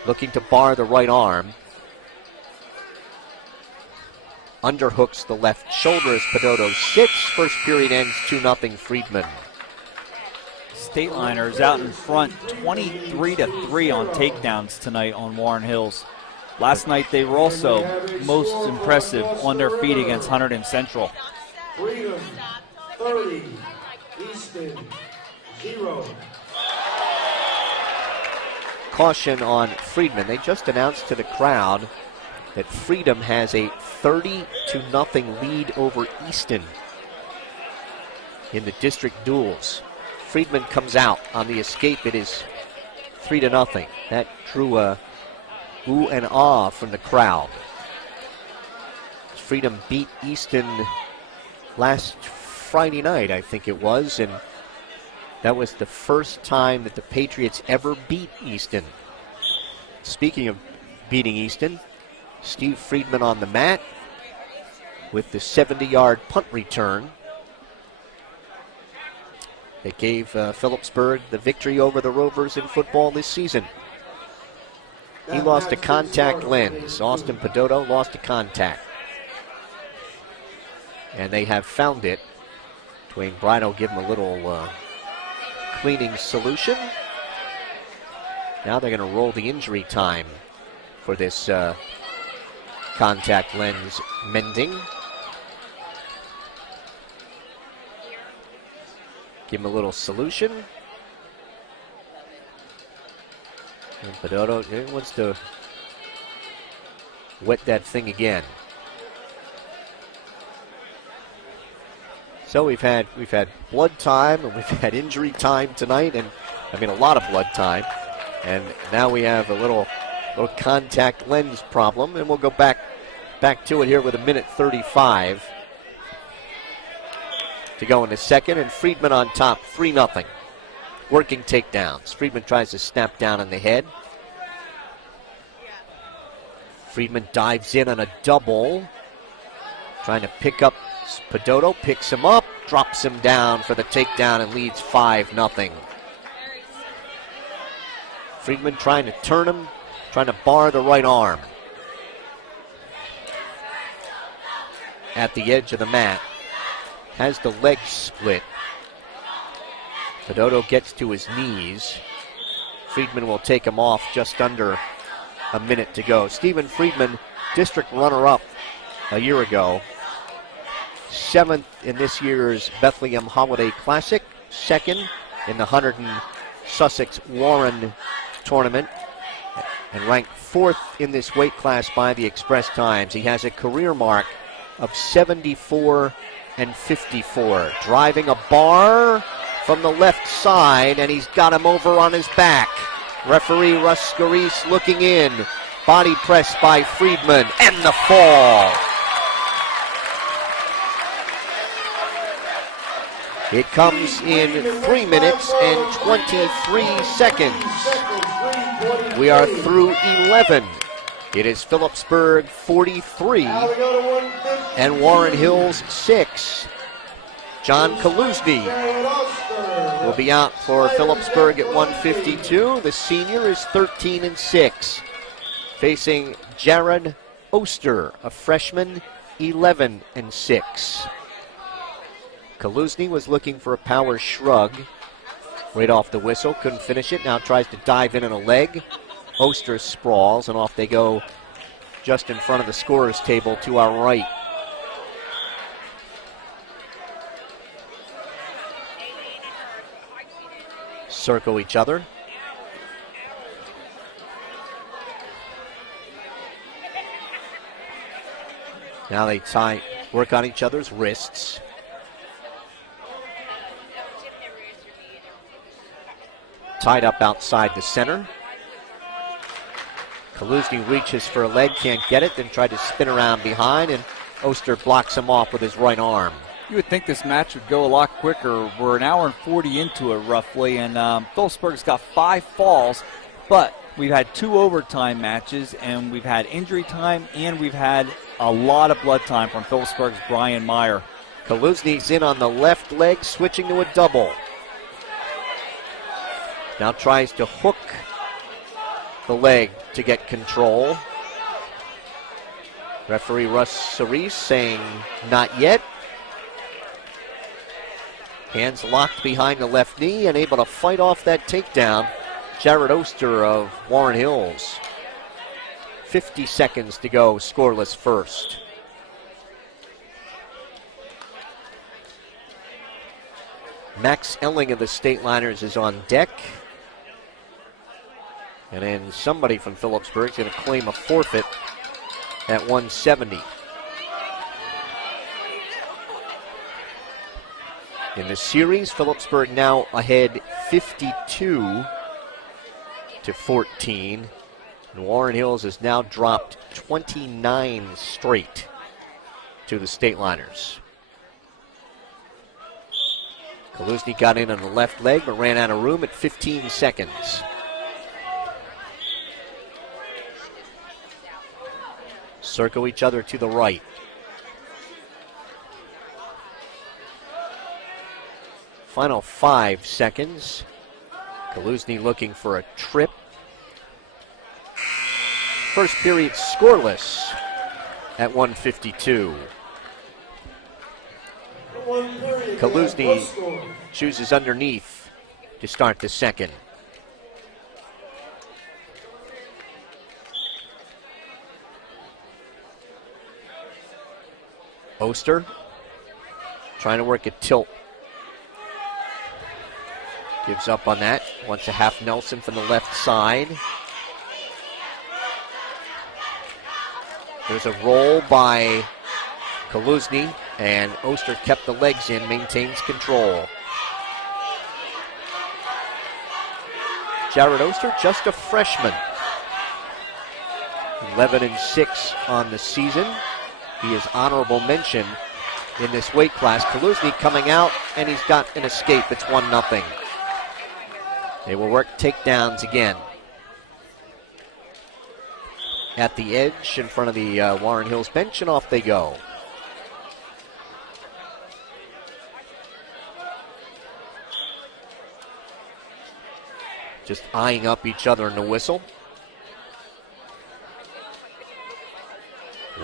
Looking to bar the right arm. Underhooks the left shoulder as Pedoto sits. First period ends 2-0 Friedman. Stateliners out in front 23-3 on takedowns tonight on Warren Hills. Last night they were also most impressive on their feet against Hunterdon Central. Freedom 30, Easton 0. Caution on Friedman. They just announced to the crowd that Freedom has a 30-0 lead over Easton in the district duels. Friedman comes out on the escape. It is 3-0. That drew a ooh and ah from the crowd. Freedom beat Easton last Friday night, I think it was, and that was the first time that the Patriots ever beat Easton. Speaking of beating Easton, Steve Friedman on the mat with the 70-yard punt return that gave Phillipsburg the victory over the Rovers in football this season. He lost a contact lens. Austin Pedoto lost a contact. And they have found it. Dwayne Brino give him a little cleaning solution. Now they're going to roll the injury time for this contact lens mending. Give him a little solution. And Pedoto wants to wet that thing again. So we've had blood time and we've had injury time tonight, and I mean a lot of blood time. And now we have a little contact lens problem, and we'll go back to it here with 1:35 to go in the second, and Friedman on top, 3-0. Working takedowns. Friedman tries to snap down on the head. Friedman dives in on a double, trying to pick up Pedoto, picks him up, drops him down for the takedown, and leads 5-0. Friedman trying to turn him, trying to bar the right arm. At the edge of the mat. Has the leg split. Pedoto gets to his knees. Friedman will take him off just under a minute to go. Stephen Friedman, district runner-up a year ago. 7th in this year's Bethlehem Holiday Classic. 2nd in the Hunterdon Sussex Warren tournament. And ranked 4th in this weight class by the Express Times. He has a career mark of 74 and 54. Driving a bar from the left side, and he's got him over on his back. Referee Russ Scarice looking in. Body press by Friedman, and the fall. It comes in 3 minutes and 23 seconds. We are through 11. It is Phillipsburg 43 and Warren Hills 6. John Kaluzny will be out for Phillipsburg at 152. The senior is 13 and 6. Facing Jared Oster, a freshman, 11 and 6. Kaluzny was looking for a power shrug right off the whistle. Couldn't finish it. Now tries to dive in on a leg. Oster sprawls, and off they go just in front of the scorer's table to our right. Circle each other. Now they work on each other's wrists. Tied up outside the center. Kaluzny reaches for a leg, can't get it, then tried to spin around behind, and Oster blocks him off with his right arm. You would think this match would go a lot quicker. We're an hour and 40 into it roughly, and Phillipsburg's got 5 falls, but we've had 2 overtime matches, and we've had injury time, and we've had a lot of blood time from Phillipsburg's Brian Meyer. Kaluzny's in on the left leg, switching to a double. Now tries to hook the leg to get control. Referee Russ Cerise saying not yet. Hands locked behind the left knee and able to fight off that takedown. Jared Oster of Warren Hills. 50 seconds to go, scoreless first. Max Elling of the Stateliners is on deck. And then somebody from Phillipsburg is going to claim a forfeit at 170. In the series, Phillipsburg now ahead 52-14. And Warren Hills has now dropped 29 straight to the Stateliners. Kaluzny got in on the left leg but ran out of room at 15 seconds. Circle each other to the right. Final 5 seconds. Kaluzny looking for a trip. First period scoreless at 1:52. Kaluzny chooses underneath to start the second. Oster trying to work a tilt. Gives up on that. Wants a half Nelson from the left side. There's a roll by Kaluzny, and Oster kept the legs in, maintains control. Jared Oster, just a freshman. 11-6 on the season. He is honorable mention in this weight class. Kaluzny coming out, and he's got an escape. It's 1-0. They will work takedowns again. At the edge in front of the Warren Hills bench, and off they go. Just eyeing up each other in the whistle.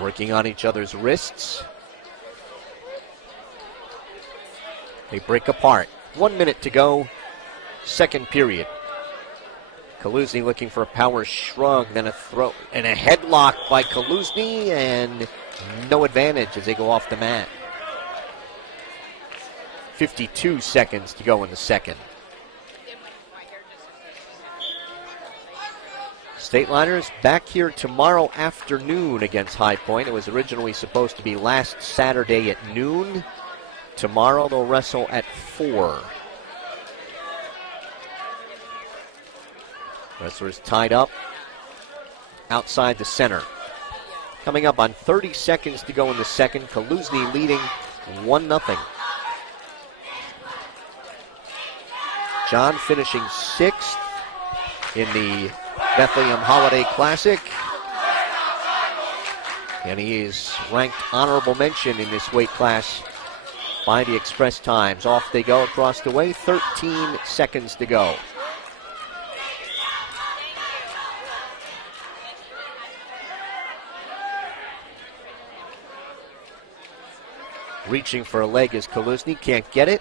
Working on each other's wrists. They break apart. 1 minute to go. Second period. Kaluzny looking for a power shrug, then a throw, and a headlock by Kaluzny, and no advantage as they go off the mat. 52 seconds to go in the second. Stateliners back here tomorrow afternoon against High Point. It was originally supposed to be last Saturday at noon. Tomorrow they'll wrestle at 4. Wrestlers tied up outside the center. Coming up on 30 seconds to go in the second. Kaluzny leading 1-0. John finishing 6th in the Bethlehem Holiday Classic. And he is ranked honorable mention in this weight class by the Express Times. Off they go across the way. 13 seconds to go. Reaching for a leg is Kaluzny, can't get it.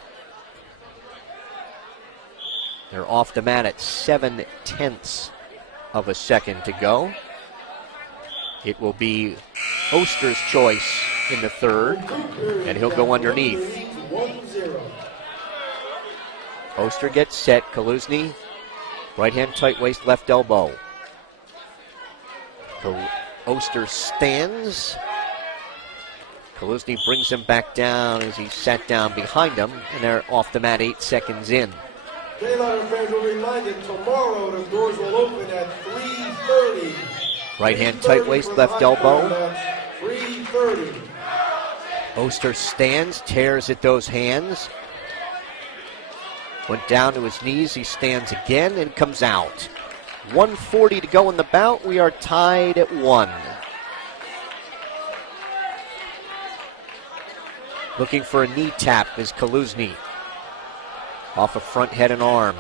They're off the mat at 0.7 of a second to go. It will be Oster's choice in the third, and he'll go underneath. 1-0. Oster gets set. Kaluzny, right hand tight waist, left elbow. Oster stands. Kaluzny brings him back down as he sat down behind him, and they're off the mat 8 seconds in. Dayliner fans are reminded tomorrow the doors will open at 3:30. Right hand tight waist, left elbow. 3:30. Oster stands, tears at those hands. Went down to his knees, he stands again and comes out. 1:40 to go in the bout, we are tied at 1. Looking for a knee tap is Kaluzny. Off of front head and arm.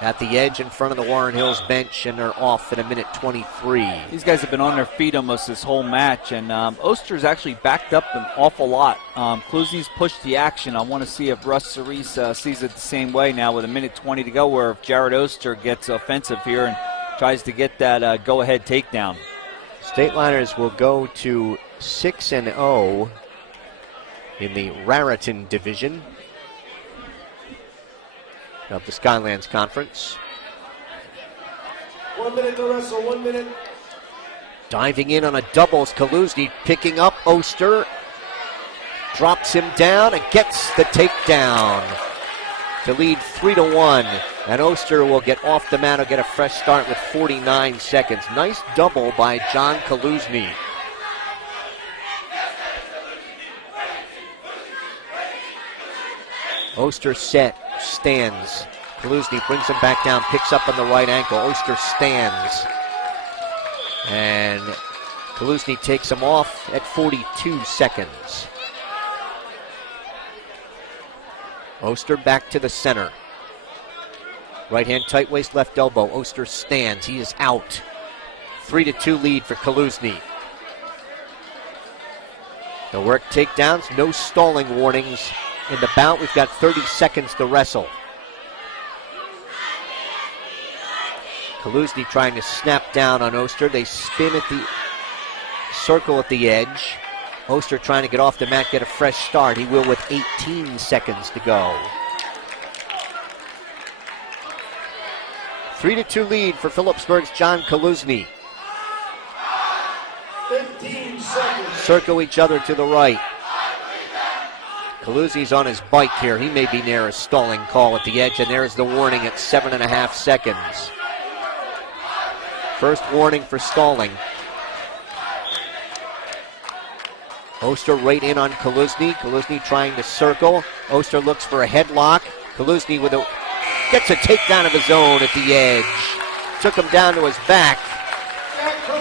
At the edge in front of the Warren Hills bench, and they're off in 1:23. These guys have been on their feet almost this whole match, and Oster's actually backed up an awful lot. Kaluzny's pushed the action. I want to see if Russ Cerise sees it the same way now with 1:20 to go, or if Jared Oster gets offensive here and tries to get that go-ahead takedown. Stateliners will go to 6-0 in the Raritan division of the Skylands Conference. 1 minute to wrestle, 1 minute. Diving in on a doubles, Kaluzny picking up Oster. Drops him down and gets the takedown to lead 3-1. And Oster will get off the mat, will get a fresh start with 49 seconds. Nice double by John Kaluzny. Oster set, stands. Kaluzny brings him back down, picks up on the right ankle. Oster stands. And Kaluzny takes him off at 42 seconds. Oster back to the center. Right hand tight waist, left elbow. Oster stands. He is out. 3-2 lead for Kaluzny. They'll work takedowns, no stalling warnings in the bout. We've got 30 seconds to wrestle. Kaluzny trying to snap down on Oster. They spin at the circle at the edge. Oster trying to get off the mat, get a fresh start. He will with 18 seconds to go. 3-2 lead for Phillipsburg's John Kaluzny. 15 seconds. Circle each other to the right. Kaluzny's on his bike here. He may be near a stalling call at the edge, and there's the warning at 7.5 seconds. First warning for stalling. Oster right in on Kaluzny. Kaluzny trying to circle. Oster looks for a headlock. Kaluzny gets a takedown of his own at the edge. Took him down to his back.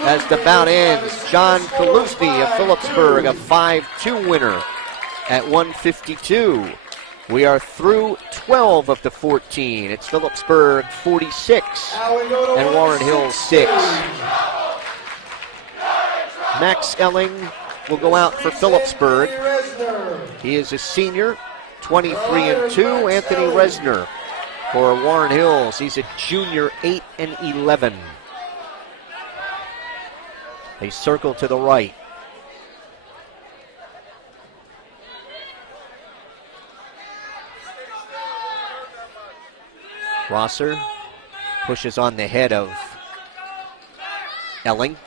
As the bout ends, John Kaluzny of Phillipsburg, a 5-2 winner at 152. We are through 12 of the 14. It's Phillipsburg 46 and Warren Hills 6. Max Elling will go out for Phillipsburg. He is a senior, 23-2. Anthony Resner for Warren Hills. He's a junior, 8-11. They circle to the right. Rosser pushes on the head of Elling.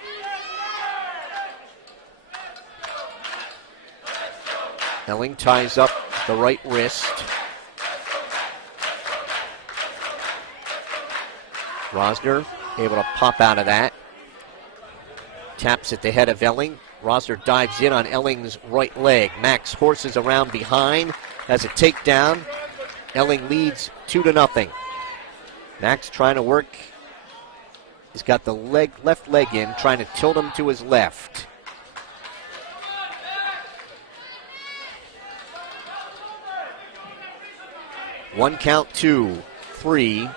Elling ties up the right wrist. Rosner able to pop out of that. Taps at the head of Elling. Rosner dives in on Elling's right leg. Max horses around behind. Has a takedown. Elling leads 2-0. Max trying to work. He's got the left leg in, trying to tilt him to his left. One count, 2, 3,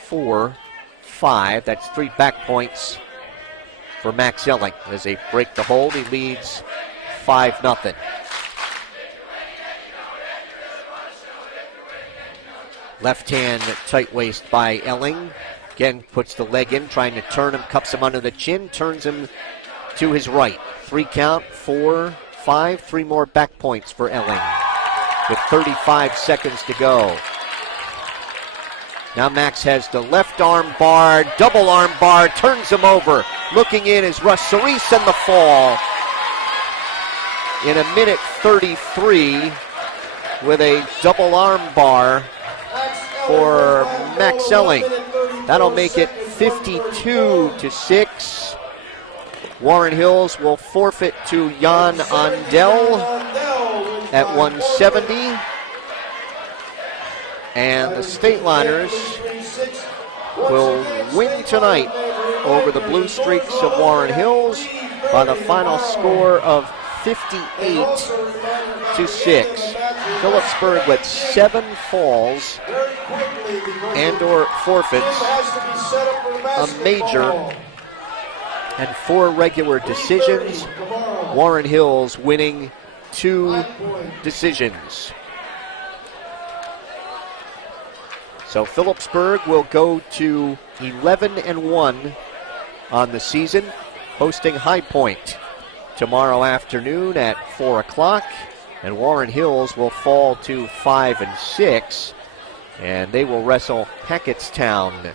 4, 5. That's 3 back points for Max Elling. As they break the hold, he leads 5-0. Left hand tight waist by Elling. Again, puts the leg in, trying to turn him, cups him under the chin, turns him to his right. 3 count, 4, 5, 3 more back points for Elling with 35 seconds to go. Now Max has the left arm bar, double arm bar, turns him over. Looking in is Russ Cerise and the fall. In 1:33 with a double arm bar for Max Elling. That'll make it 52-6. Warren Hills will forfeit to Jan Andel at 170. And the Stateliners will win tonight over the Blue Streaks of Warren Hills by the final score of 58-6. Phillipsburg with 7 falls and or forfeits, a major, and 4 regular decisions. Warren Hills winning 2 decisions. So Phillipsburg will go to 11-1 on the season, hosting High Point tomorrow afternoon at 4 o'clock. And Warren Hills will fall to 5-6, and they will wrestle Hackettstown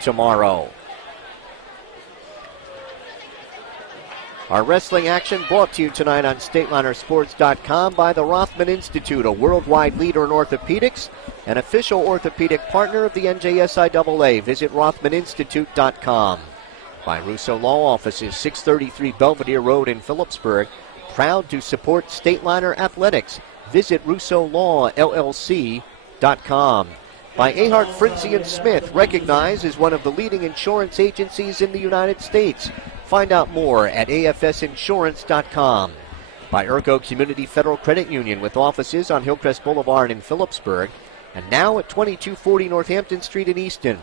tomorrow. Our wrestling action brought to you tonight on StatelinerSports.com by the Rothman Institute, a worldwide leader in orthopedics, an official orthopedic partner of the NJSIAA. Visit RothmanInstitute.com. By Russo Law Offices, 633 Belvedere Road in Phillipsburg. Proud to support Stateliner Athletics. Visit RussoLawLLC.com. By Ahart, Frinzy & Smith, recognized as one of the leading insurance agencies in the United States. Find out more at AFSinsurance.com. By Ergo Community Federal Credit Union, with offices on Hillcrest Boulevard in Phillipsburg and now at 2240 Northampton Street in Easton.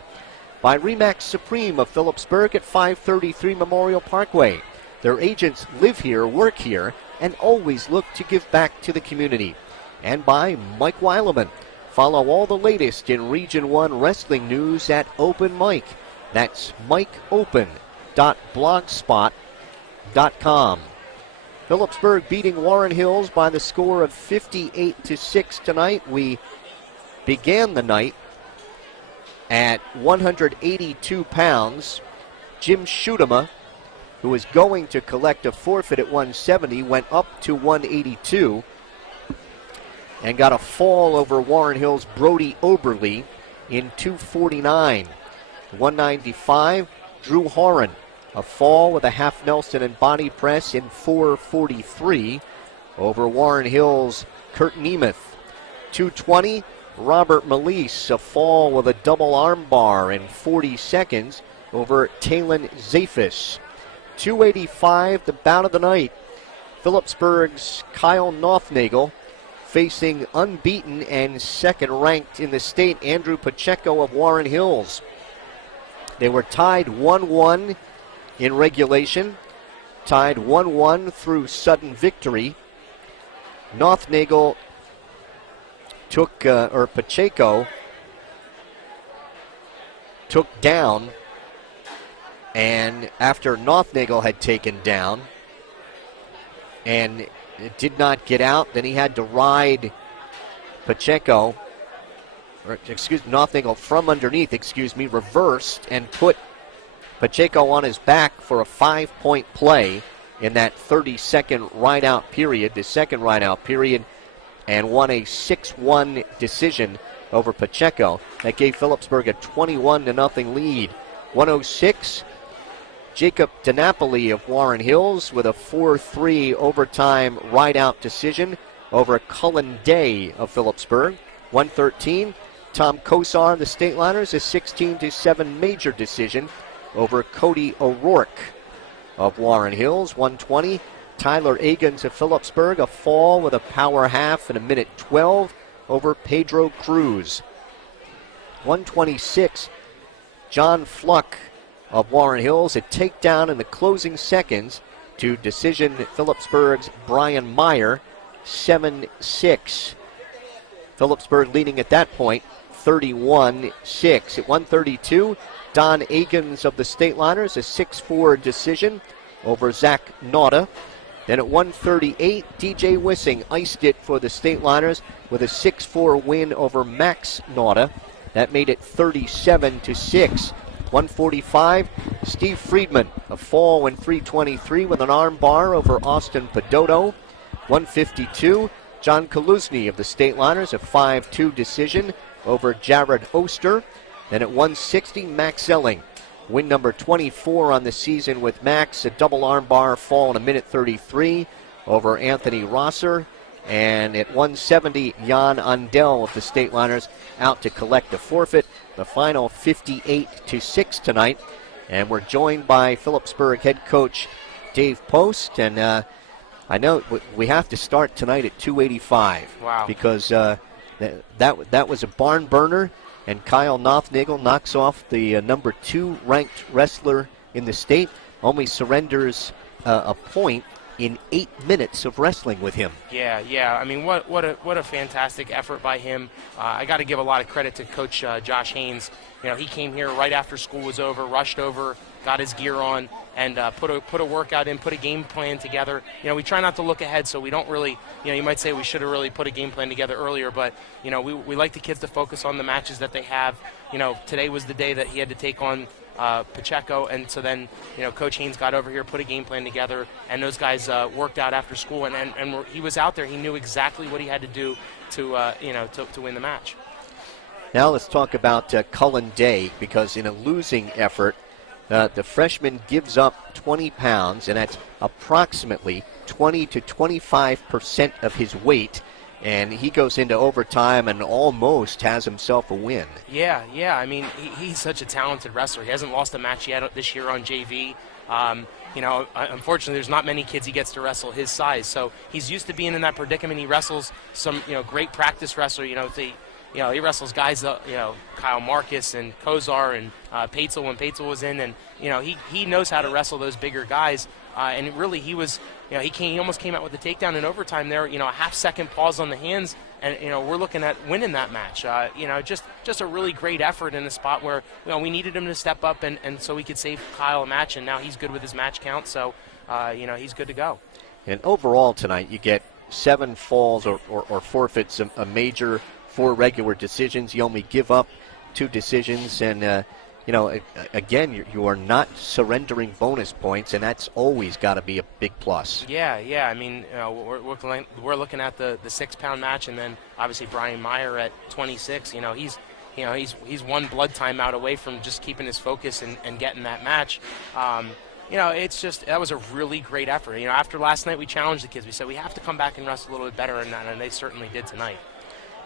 By Remax Supreme of Phillipsburg at 533 Memorial Parkway. Their agents live here, work here, and always look to give back to the community. And by Mike Weileman. Follow all the latest in Region 1 wrestling news at Open Mike. That's mikeopen.blogspot.com. Phillipsburg beating Warren Hills by the score of 58-6 tonight. We began the night at 182 pounds. Jim Schutema, who was going to collect a forfeit at 170, went up to 182 and got a fall over Warren Hills' Brody Oberly in 249. 195, Drew Horan, a fall with a half Nelson and body press in 443 over Warren Hills' Kurt Nemeth. 220, Robert Melise, a fall with a double arm bar in 40 seconds over Talon Zafis. 285, the bout of the night. Phillipsburg's Kyle Nothnagel facing unbeaten and second ranked in the state Andrew Pacheco of Warren Hills. They were tied 1-1 in regulation, tied 1-1 through sudden victory. Nothnagel Pacheco took down, and after Nothnagel had taken down and it did not get out, then he had to ride Nothnagel from underneath, reversed and put Pacheco on his back for a 5-point play in that 30-second ride-out period, the second ride-out period, and won a 6-1 decision over Pacheco. That gave Phillipsburg a 21-0 lead. 106, Jacob DiNapoli of Warren Hills with a 4-3 overtime ride-out decision over Cullen Day of Phillipsburg. 113, Tom Kosar, the Stateliners, a 16-7 major decision over Cody O'Rourke of Warren Hills. 120, Tyler Agans of Phillipsburg, a fall with a power half in 1:12 over Pedro Cruz. 126, John Fluck of Warren Hills, a takedown in the closing seconds to decision Phillipsburg's Brian Meyer, 7-6. Phillipsburg leading at that point 31-6. At 132, Don Agins of the Stateliners, a 6-4 decision over Zach Nauta. Then at 138, DJ Wissing iced it for the Stateliners with a 6-4 win over Max Nauta. That made it 37-6. 145, Steve Friedman, a fall in 323 with an arm bar over Austin Pedotto. 152, John Kaluzny of the Stateliners, a 5-2 decision over Jared Oster. Then at 160, Max Elling, win number 24 on the season with Max, a double arm bar fall in a minute 33 over Anthony Rosser. And at 170, Jan Andel of the Stateliners out to collect a forfeit. The final 58-6 tonight. And we're joined by Phillipsburg head coach Dave Post. And I know we have to start tonight at 285. Wow. Because that was a barn burner. And Kyle Nothnagel knocks off the number 2 ranked wrestler in the state. Only surrenders a point in 8 minutes of wrestling with him. Yeah. I mean, what a fantastic effort by him. I got to give a lot of credit to Coach Josh Haynes. You know, he came here right after school was over, rushed over, got his gear on, and put a workout in, put a game plan together. You know, we try not to look ahead, so we don't really, you know, you might say we should have really put a game plan together earlier, but, you know, we like the kids to focus on the matches that they have. You know, today was the day that he had to take on Pacheco, and so then, you know, Coach Haynes got over here, put a game plan together, and those guys worked out after school, and he was out there. He knew exactly what he had to do to win the match. Now let's talk about Cullen Day, because in a losing effort, the freshman gives up 20 pounds, and that's approximately 20 to 25% of his weight. And he goes into overtime and almost has himself a win. Yeah. I mean, he's such a talented wrestler. He hasn't lost a match yet this year on JV. You know, unfortunately, there's not many kids he gets to wrestle his size. So he's used to being in that predicament. He wrestles some, you know, great practice wrestler. You know, he wrestles guys, you know, Kyle Marcus and Kozar and Paetzel when Paetzel was in. And, you know, he knows how to wrestle those bigger guys. And really, he was, you know, he almost came out with the takedown in overtime there. You know, a half-second pause on the hands, and, you know, we're looking at winning that match. You know, just a really great effort in a spot where, you know, we needed him to step up, and so we could save Kyle a match, and now he's good with his match count, so, you know, he's good to go. And overall tonight, you get 7 falls or forfeits, a major, 4 regular decisions. You only give up 2 decisions, and you know, again, you are not surrendering bonus points, and that's always got to be a big plus. Yeah. I mean, you know, we're looking at the 6-pound match, and then obviously Brian Meyer at 26. You know, he's 1 blood timeout away from just keeping his focus and getting that match. You know, it's just, that was a really great effort. You know, after last night, we challenged the kids. We said we have to come back and wrestle a little bit better, and they certainly did tonight.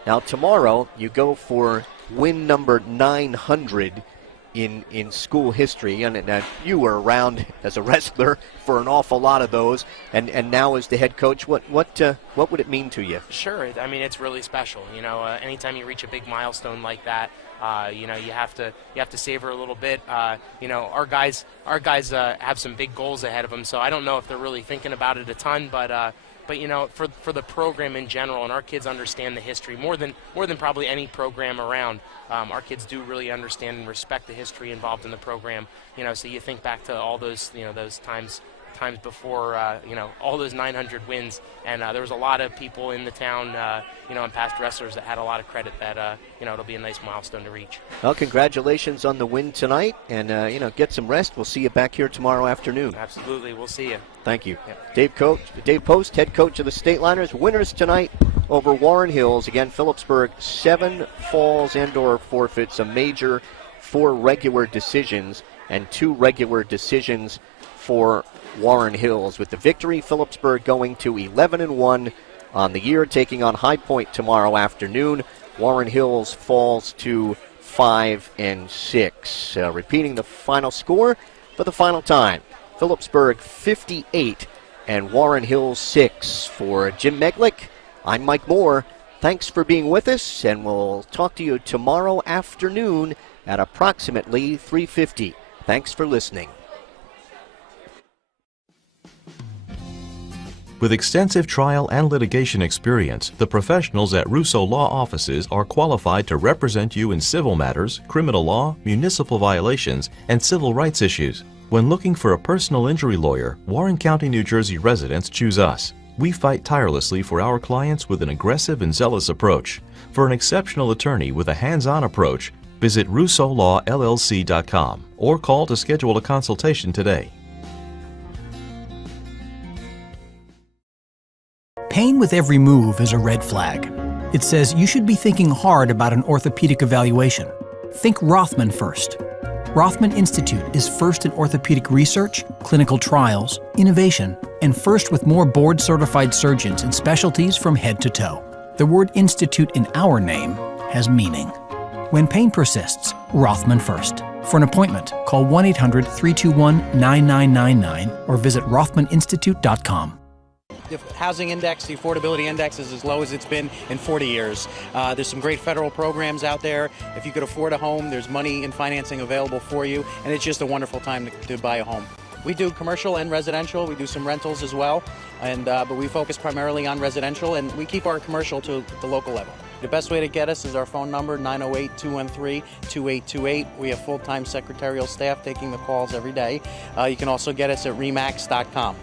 Now tomorrow, you go for win number 900 in school history, and you were around as a wrestler for an awful lot of those, and now as the head coach, what would it mean to you? Sure, I mean, it's really special. You know, anytime you reach a big milestone like that, you know, you have to savor a little bit. You know, our guys have some big goals ahead of them, so I don't know if they're really thinking about it a ton, but you know, for the program in general, and our kids understand the history more than probably any program around. Our kids do really understand and respect the history involved in the program. You know, so you think back to all those, you know, those times before, you know, all those 900 wins, and there was a lot of people in the town, you know, and past wrestlers that had a lot of credit that, you know, it'll be a nice milestone to reach. Well, congratulations on the win tonight, and, you know, get some rest. We'll see you back here tomorrow afternoon. Absolutely. We'll see you. Thank you. Yep. Dave Post, head coach of the Stateliners. Winners tonight over Warren Hills. Again, Phillipsburg, 7 falls and/or forfeits, a major, 4 regular decisions, and 2 regular decisions for Warren Hills. With the victory, Phillipsburg going to 11-1 on the year, taking on High Point tomorrow afternoon. Warren Hills falls to 5-6. Repeating the final score for the final time: Phillipsburg 58 and Warren Hills 6. For Jim Meglick, I'm Mike Moore. Thanks for being with us, and we'll talk to you tomorrow afternoon at approximately 3:50. Thanks for listening. With extensive trial and litigation experience, the professionals at Russo Law Offices are qualified to represent you in civil matters, criminal law, municipal violations, and civil rights issues. When looking for a personal injury lawyer, Warren County, New Jersey residents choose us. We fight tirelessly for our clients with an aggressive and zealous approach. For an exceptional attorney with a hands-on approach, visit RussoLawLLC.com or call to schedule a consultation today. Pain with every move is a red flag. It says you should be thinking hard about an orthopedic evaluation. Think Rothman first. Rothman Institute is first in orthopedic research, clinical trials, innovation, and first with more board-certified surgeons in specialties from head to toe. The word institute in our name has meaning. When pain persists, Rothman first. For an appointment, call 1-800-321-9999 or visit rothmaninstitute.com. The housing index, the affordability index is as low as it's been in 40 years. There's some great federal programs out there. If you could afford a home, there's money and financing available for you, and it's just a wonderful time to buy a home. We do commercial and residential. We do some rentals as well, but we focus primarily on residential, and we keep our commercial to the local level. The best way to get us is our phone number, 908-213-2828. We have full-time secretarial staff taking the calls every day. You can also get us at remax.com.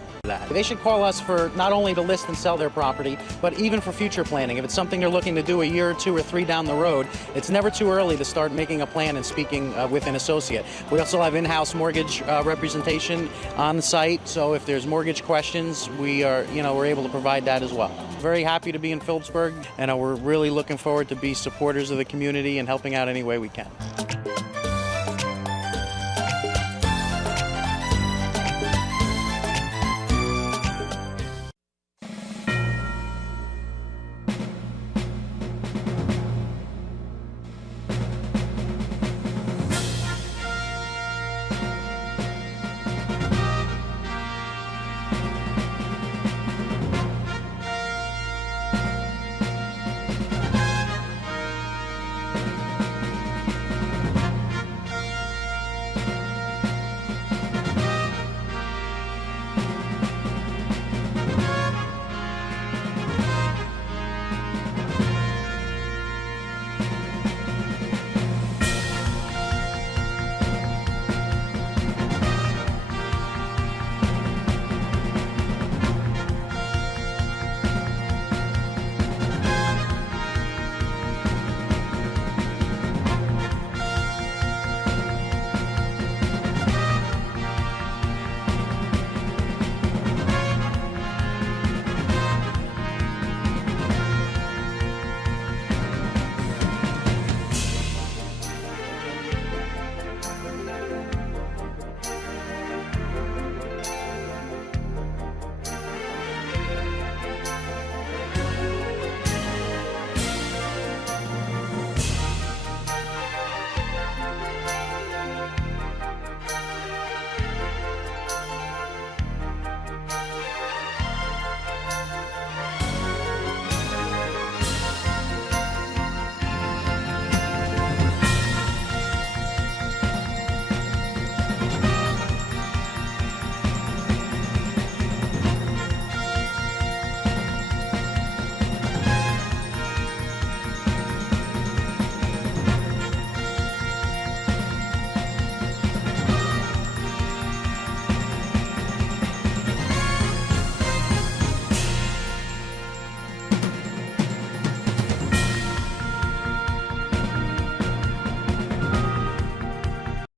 They should call us for not only to list and sell their property, but even for future planning. If it's something they're looking to do a year or two or three down the road, it's never too early to start making a plan and speaking with an associate. We also have in-house mortgage representation on the site, so if there's mortgage questions, we're able to provide that as well. Very happy to be in Phillipsburg, and we're really looking forward to be supporters of the community and helping out any way we can.